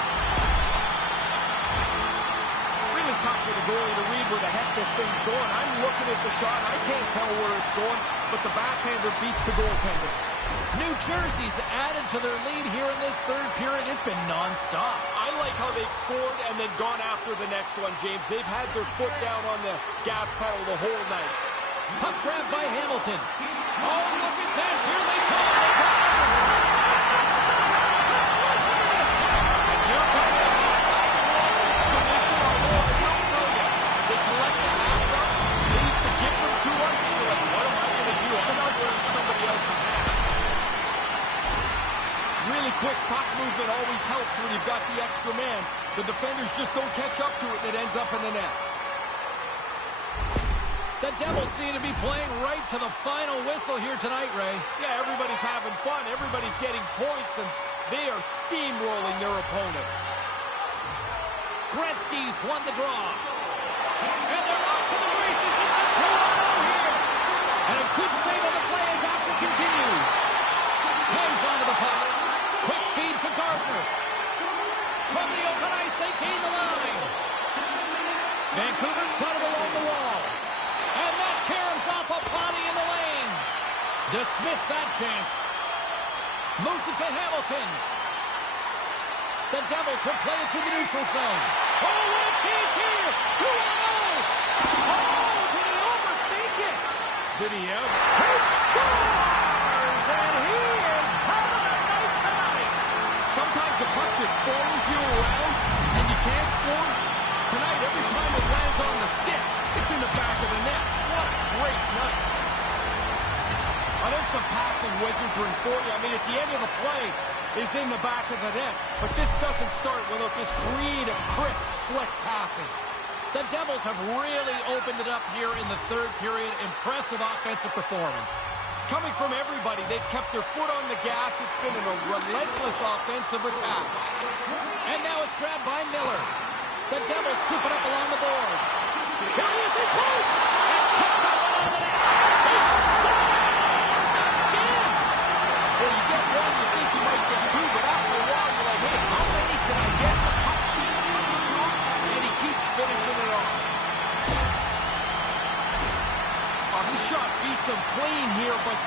Really tough for the goalie to read where the heck this thing's going. I'm looking at the shot. I can't tell where it's going, but the backhander beats the goaltender. New Jersey's added to their lead here in this third period. It's been nonstop. I like how they've scored and then gone after the next one, James. They've had their foot down on the gas pedal the whole night. Puck grab by Hamilton. Oh, look at this. Here they come. They collect the hats up. They used to give them to us. You're like, what am I going to do? I'm not wearing somebody else's hat. Really quick puck movement always helps when you've got the extra man. The defenders just don't catch up to it, and it ends up in the net. The Devils seem to be playing right to the final whistle here tonight, Ray. Yeah, everybody's having fun. Everybody's getting points, and they are steamrolling their opponent. Gretzky's won the draw. And they're off to the races. It's a 2-0 here. And a good save on the play as action continues. Hangs onto the puck. Quick feed to Gardner. From the open ice, they gain the line. Vancouver's got it along the wall. And that caroms off a body in the lane. Dismiss that chance. Moves it to Hamilton. The Devils will play it through the neutral zone. Oh, what a chance here! 2-0! Oh, did he overthink it? Did he ever? He scores! And he is having a night tonight! Sometimes the puck just throws you around and you can't score. Tonight, every time it lands on the stick, it's in the back of the net. What a great night. Oh, there's some passing wizardry for you. I mean, at the end of the play is in the back of the net. But this doesn't start without this creative, crisp, slick passing. The Devils have really opened it up here in the third period. Impressive offensive performance. It's coming from everybody. They've kept their foot on the gas. It's been a relentless offensive attack. And now it's grabbed by Miller. The Devils scoop it up along the boards. Here he is, in close! And kicked that one out of the net. He scores again! Well, you get one, you think you might get two, but after a while, you're like, hey, how many can I get? The puck keeps coming to him, and he keeps finishing it off. Oh, his shot beats him clean here, but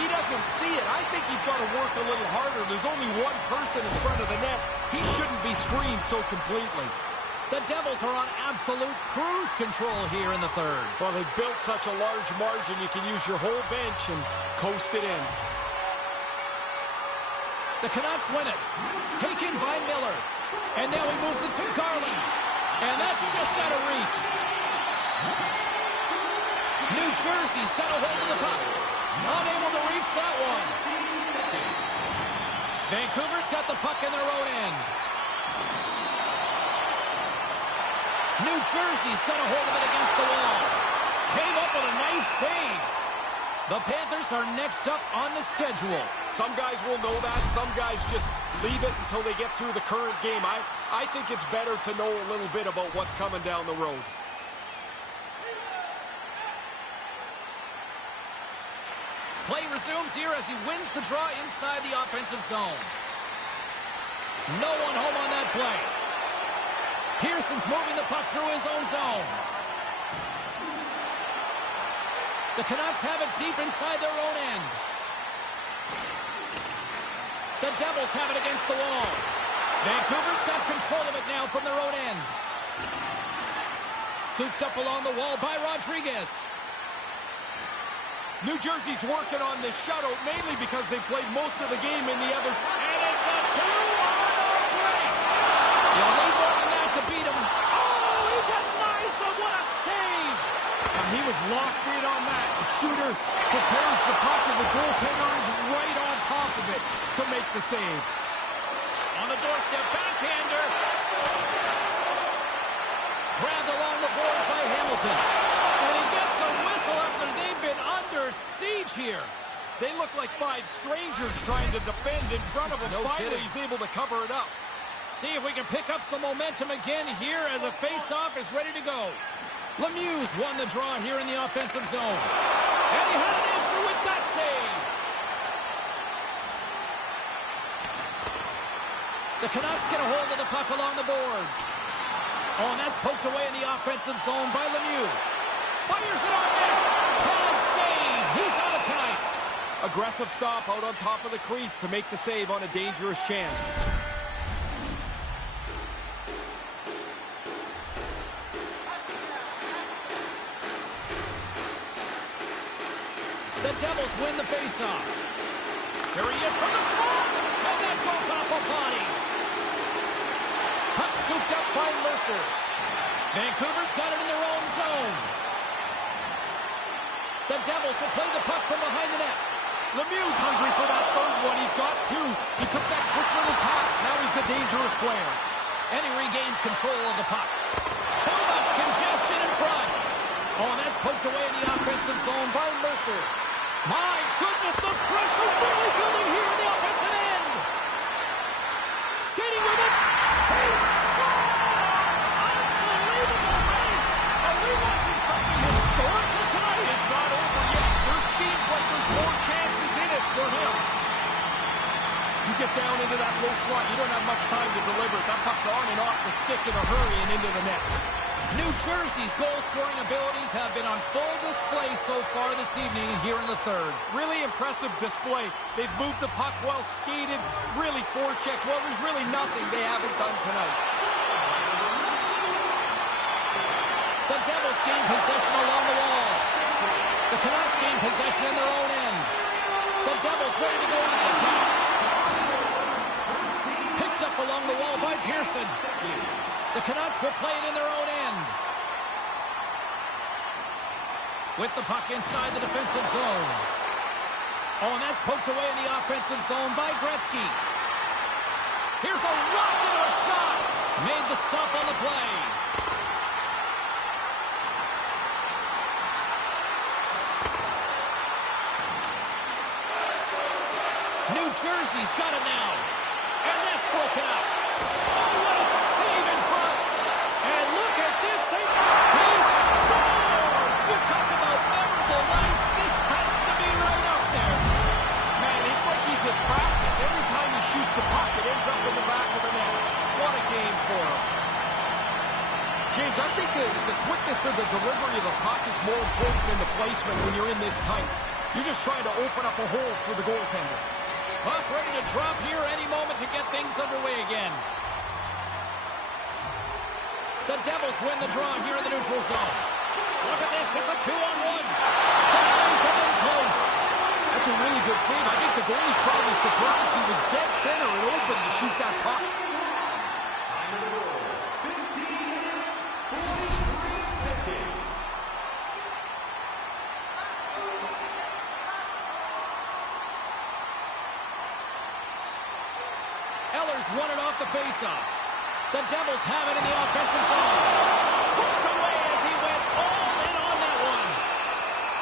he doesn't see it. I think he's got to work a little harder. There's only one person in front of the net. He shouldn't be screened so completely. The Devils are on absolute cruise control here in the third. Well, they've built such a large margin, you can use your whole bench and coast it in. The Canucks win it. Taken by Miller. And now he moves it to Garland. And that's just out of reach. New Jersey's got a hold of the puck. Unable to reach that one. Vancouver's got the puck in their own end. New Jersey's got a hold of it against the wall. Came up with a nice save. The Panthers are next up on the schedule. Some guys will know that. Some guys just leave it until they get through the current game. I think it's better to know a little bit about what's coming down the road. Play resumes here as he wins the draw inside the offensive zone. No one home on that play. Pearson's moving the puck through his own zone. The Canucks have it deep inside their own end. The Devils have it against the wall. Vancouver's got control of it now from their own end. Scooped up along the wall by Rodriguez. New Jersey's working on this shutout mainly because they played most of the game in the other. And it's a 2-on-0 break. You'll need more than that to beat him. Oh, he denies him. What a save. And he was locked in on that. The shooter prepares the puck and the goaltender is right on top of it to to make the save. On the doorstep, backhander. Grabbed along the board by Hamilton. And he gets a whistle after they've been under siege here. They look like 5 strangers trying to defend in front of him. No Finally, kidding. he's able to cover it up. See if we can pick up some momentum again here as the face-off is ready to go. Lemieux won the draw here in the offensive zone. And he had an answer with that save. The Canucks get a hold of the puck along the boards. Oh, and that's poked away in the offensive zone by Lemieux. Fires it on net. Hard save. He's out of tonight. Aggressive stop out on top of the crease to make the save on a dangerous chance. The Devils win the faceoff. Here he is from the slot. And that goes off a body. Puck scooped up by Mercer. Vancouver's got it in their own zone. The Devils will play the puck from behind the net. Lemieux's hungry for that third one. He's got 2. He took that quick little pass. Now he's a dangerous player. And he regains control of the puck. Too much congestion in front. Oh, and that's poked away in the offensive zone by Mercer. My goodness, the pressure really building here in the offensive end. Skating with it. He scores! Unbelievable, Ray. Are we watching something historical tonight? It's not over yet. There seems like there's more chances in it for him. You get down into that low slot, you don't have much time to deliver. That puck's on and off the stick in a hurry and into the net. New Jersey's goal-scoring abilities have been on full display so far this evening here in the third. Really impressive display. They've moved the puck well, skated, really forechecked. Well, there's really nothing they haven't done tonight. The Devils gain possession along the wall. The Canucks gain possession in their own end. The Devils ready to go on the attack. Picked up along the wall by Pearson. The Canucks will play it in their own end. With the puck inside the defensive zone. Oh, and that's poked away in the offensive zone by Gretzky. Here's a rocket of a shot. Made the stop on the play. New Jersey's got it now. And that's broken up. Oh, what a save in front. And look at this thing. He scores! You talk about memorable nights. This has to be right up there. Man, it's like he's at practice. Every time he shoots the puck, it ends up in the back of the net. What a game for him. James, I think the quickness of the delivery of the puck is more important than the placement when you're in this tight. You're just trying to open up a hole for the goaltender. Puck ready to drop here any moment to get things underway again. The Devils win the draw here in the neutral zone. Look at this. It's a 2-on-1. The guys have been close. That's a really good save. I think the goalie's probably surprised. He was dead center and open to shoot that puck. Eller's won it off the faceoff. The Devils have it in the offensive zone. Poked away as he went all in on that one.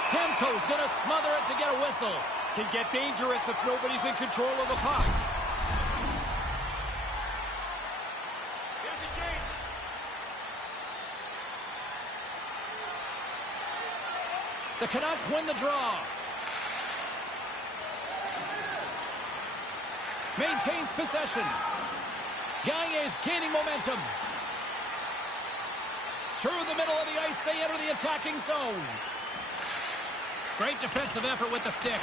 Demko's going to smother it to get a whistle. Can get dangerous if nobody's in control of the puck. Here's the change. The Canucks win the draw. Maintains possession. Gagne's gaining momentum. Through the middle of the ice, they enter the attacking zone. Great defensive effort with the stick.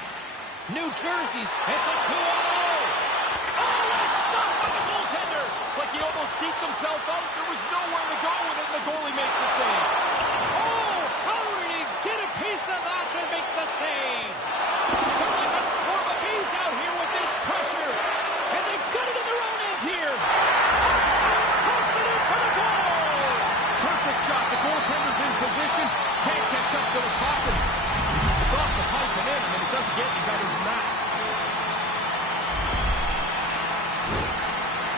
New Jersey's, it's a 2-0. Oh, what a stop by the goaltender. It's like he almost deked himself out. There was nowhere to go, and then the goalie makes the save. Oh, how did he get a piece of that to make the save? They're like a swarm of bees out here with this pressure. And they've got it in their own end here. Posted in for the goal. Perfect shot. The goaltender's in position. Can't catch up to the puck. It's off the pipe and in. I mean, it doesn't get any better than that.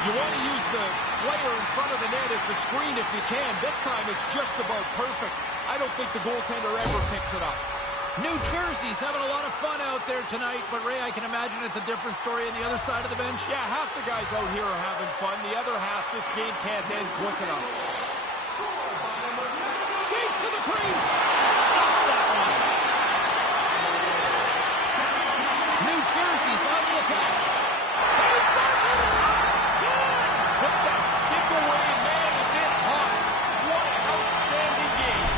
You want to use the player in front of the net as a screen if you can. This time it's just about perfect. I don't think the goaltender ever picks it up. New Jersey's having a lot of fun out there tonight, but Ray, I can imagine it's a different story on the other side of the bench. Yeah, half the guys out here are having fun. The other half, this game can't end quick enough. Skates to the crease. Stops that one. New Jersey's on the attack. Put that stick away, man, is it hot. What an outstanding game.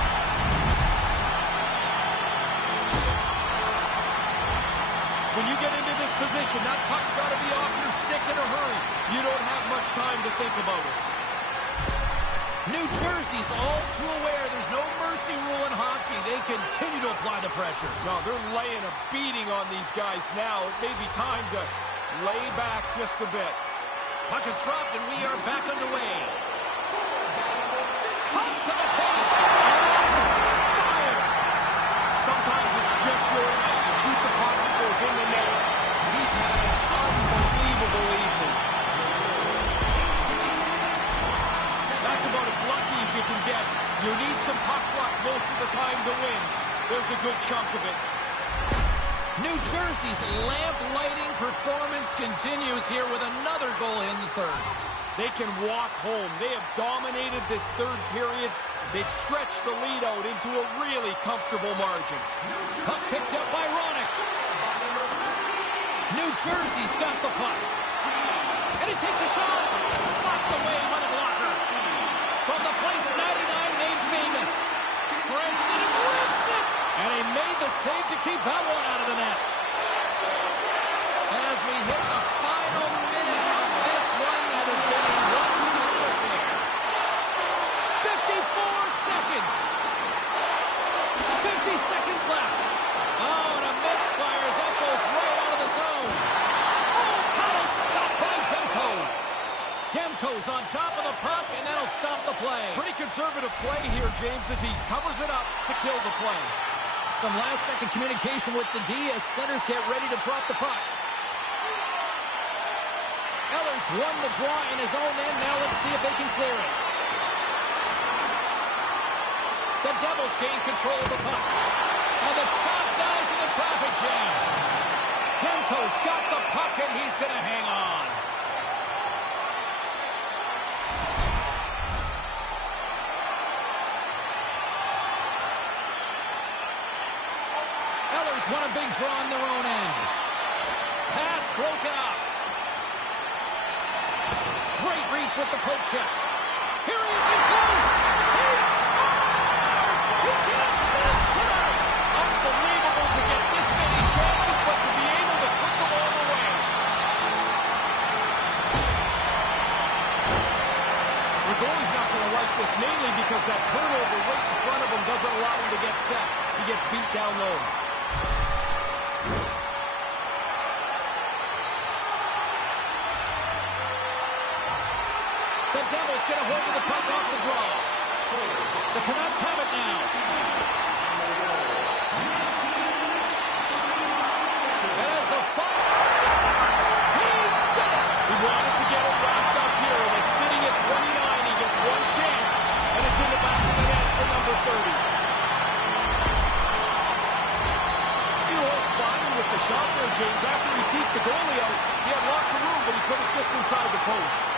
When you get into this position, that puck's got to be off your stick in a hurry. You don't have much time to think about it. New Jersey's all too aware there's no mercy rule in hockey. They continue to apply the pressure. No, they're laying a beating on these guys now. It may be time to lay back just a bit. Puck is dropped and we are back underway. Cuts to the paint. Fire. Sometimes it's just your night. You shoot the puck, it goes in the net. He's had an unbelievable evening. That's about as lucky as you can get. You need some puck luck most of the time to win. There's a good chunk of it. New Jersey's lamp-lighting performance continues here with another goal in the third. They can walk home. They have dominated this third period. They've stretched the lead out into a really comfortable margin. Puck picked up by Ronick. New Jersey's got the puck. And it takes a shot. Slapped away by the blocker. From the place 99 made famous. Branson rips it. And he made the save to keep that one out of the net. As we hit the final minute of this one, that has been a one-sided affair. 54 seconds. 50 seconds left. Oh, and a misfire as that goes right out of the zone. Oh, paddle stopped by Demko. Demko's on top of the puck, and that'll stop the play. Pretty conservative play here, James, as he covers it up to kill the play. Some last-second communication with the D as centers get ready to drop the puck. Eller's won the draw in his own end. Now let's see if they can clear it. The Devils gain control of the puck. And the shot dies in the traffic jam. Demko's got the puck, and he's going to hang on. Eller's won a big draw on their own end. Pass broken up. Great reach with the poke check. Here he is in close. He scores! He can't miss tonight. Unbelievable to get this many chances, but to be able to put them all away. The goalie's not going to like this, mainly because that turnover right in front of him doesn't allow him to get set. He gets beat down low. The Devils get a hold of the puck off the draw. The Canucks have it now. And as the Fox, he did it! He wanted to get it wrapped up here, and it's sitting at 29. He gets one chance, and it's in the back of the net for number 30. He was fine with the shot there, James. After he beat the goalie out, he had lots of room, but he put it just inside the post.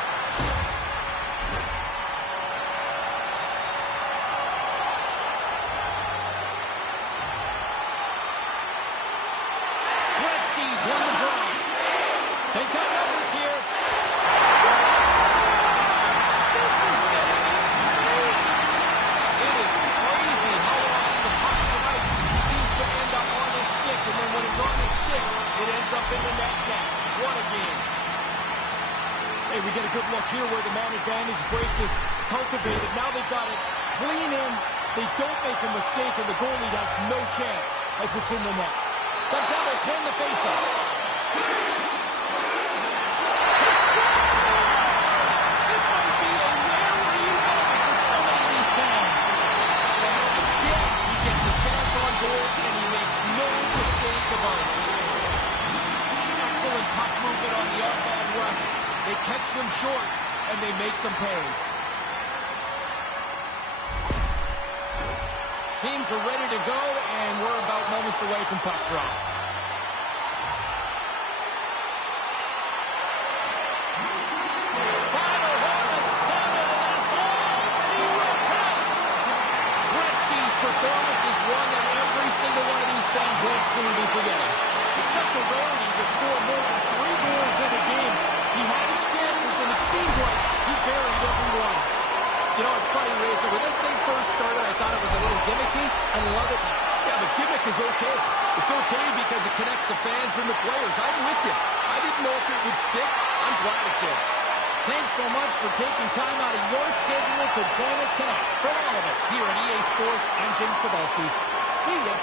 Here where the man advantage break is cultivated. Now they've got it clean in. They don't make a mistake, and the goalie has no chance as it's in the net. The Devils win the faceoff. This might be a rare reunion for so many of these fans. Again, he gets a chance on goal, and he makes no mistake about it. Excellent puck movement on the offhand run. They catch them short, and they make them pay. Teams are ready to go, and we're about moments away from puck drop. Final horn is sounded, and that's all she wrote out. Gretzky's performance is one that every single one of these fans won't soon be forgetting. It's such a rarity to score more than 3 goals in a game. He had his chances, and it seems like he buried every one. You know, it's funny, Razor, when this thing first started, I thought it was a little gimmicky. I love it now. Yeah, the gimmick is okay. It's okay because it connects the fans and the players. I'm with you. I didn't know if it would stick. I'm glad it did. Thanks so much for taking time out of your schedule to join us tonight. From all of us here at EA Sports, I'm Jim Cebulski. See ya.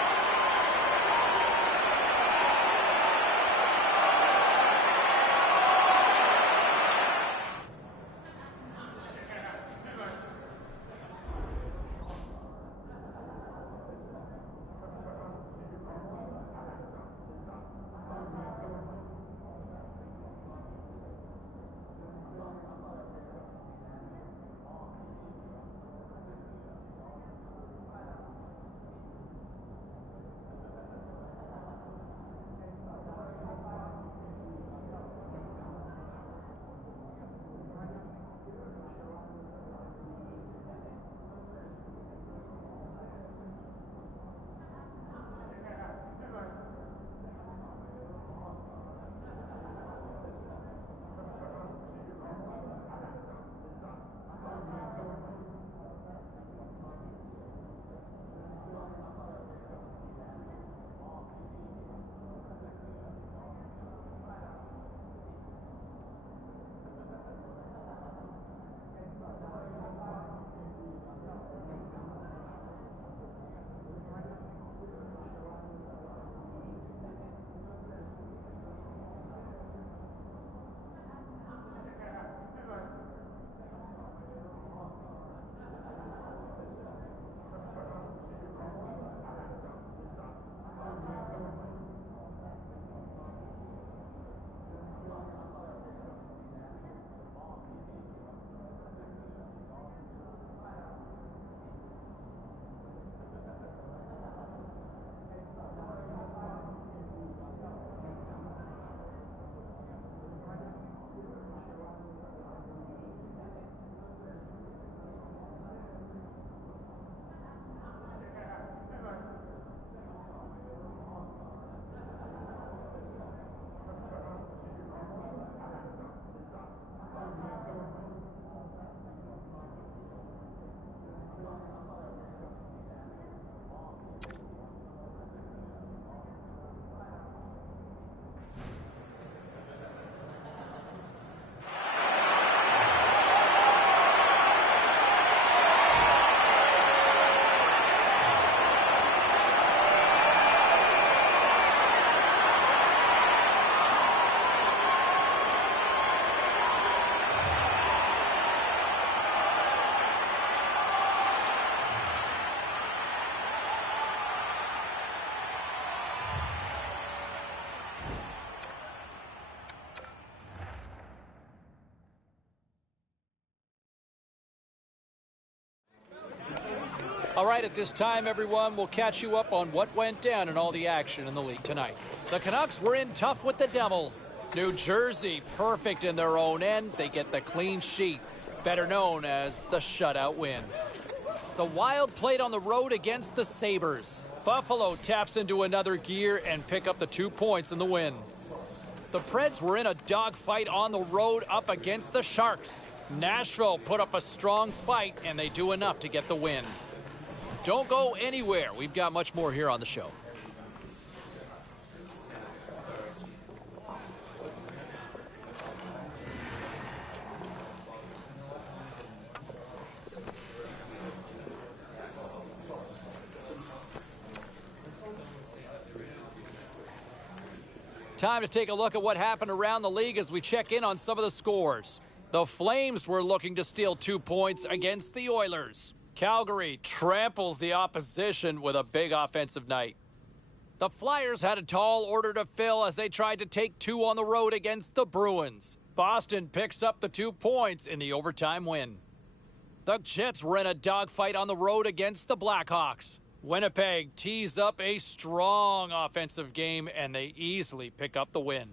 All right, at this time, everyone, we'll catch you up on what went down in all the action in the league tonight. The Canucks were in tough with the Devils. New Jersey, perfect in their own end. They get the clean sheet, better known as the shutout win. The Wild played on the road against the Sabres. Buffalo taps into another gear and pick up the 2 points in the win. The Preds were in a dogfight on the road up against the Sharks. Nashville put up a strong fight, and they do enough to get the win. Don't go anywhere. We've got much more here on the show. Time to take a look at what happened around the league as we check in on some of the scores. The Flames were looking to steal 2 points against the Oilers. Calgary tramples the opposition with a big offensive night. The Flyers had a tall order to fill as they tried to take 2 on the road against the Bruins. Boston picks up the 2 points in the overtime win. The Jets were in a dogfight on the road against the Blackhawks. Winnipeg tees up a strong offensive game, and they easily pick up the win.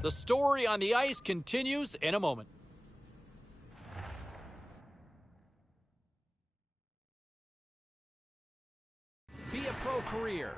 The story on the ice continues in a moment. Be a pro career.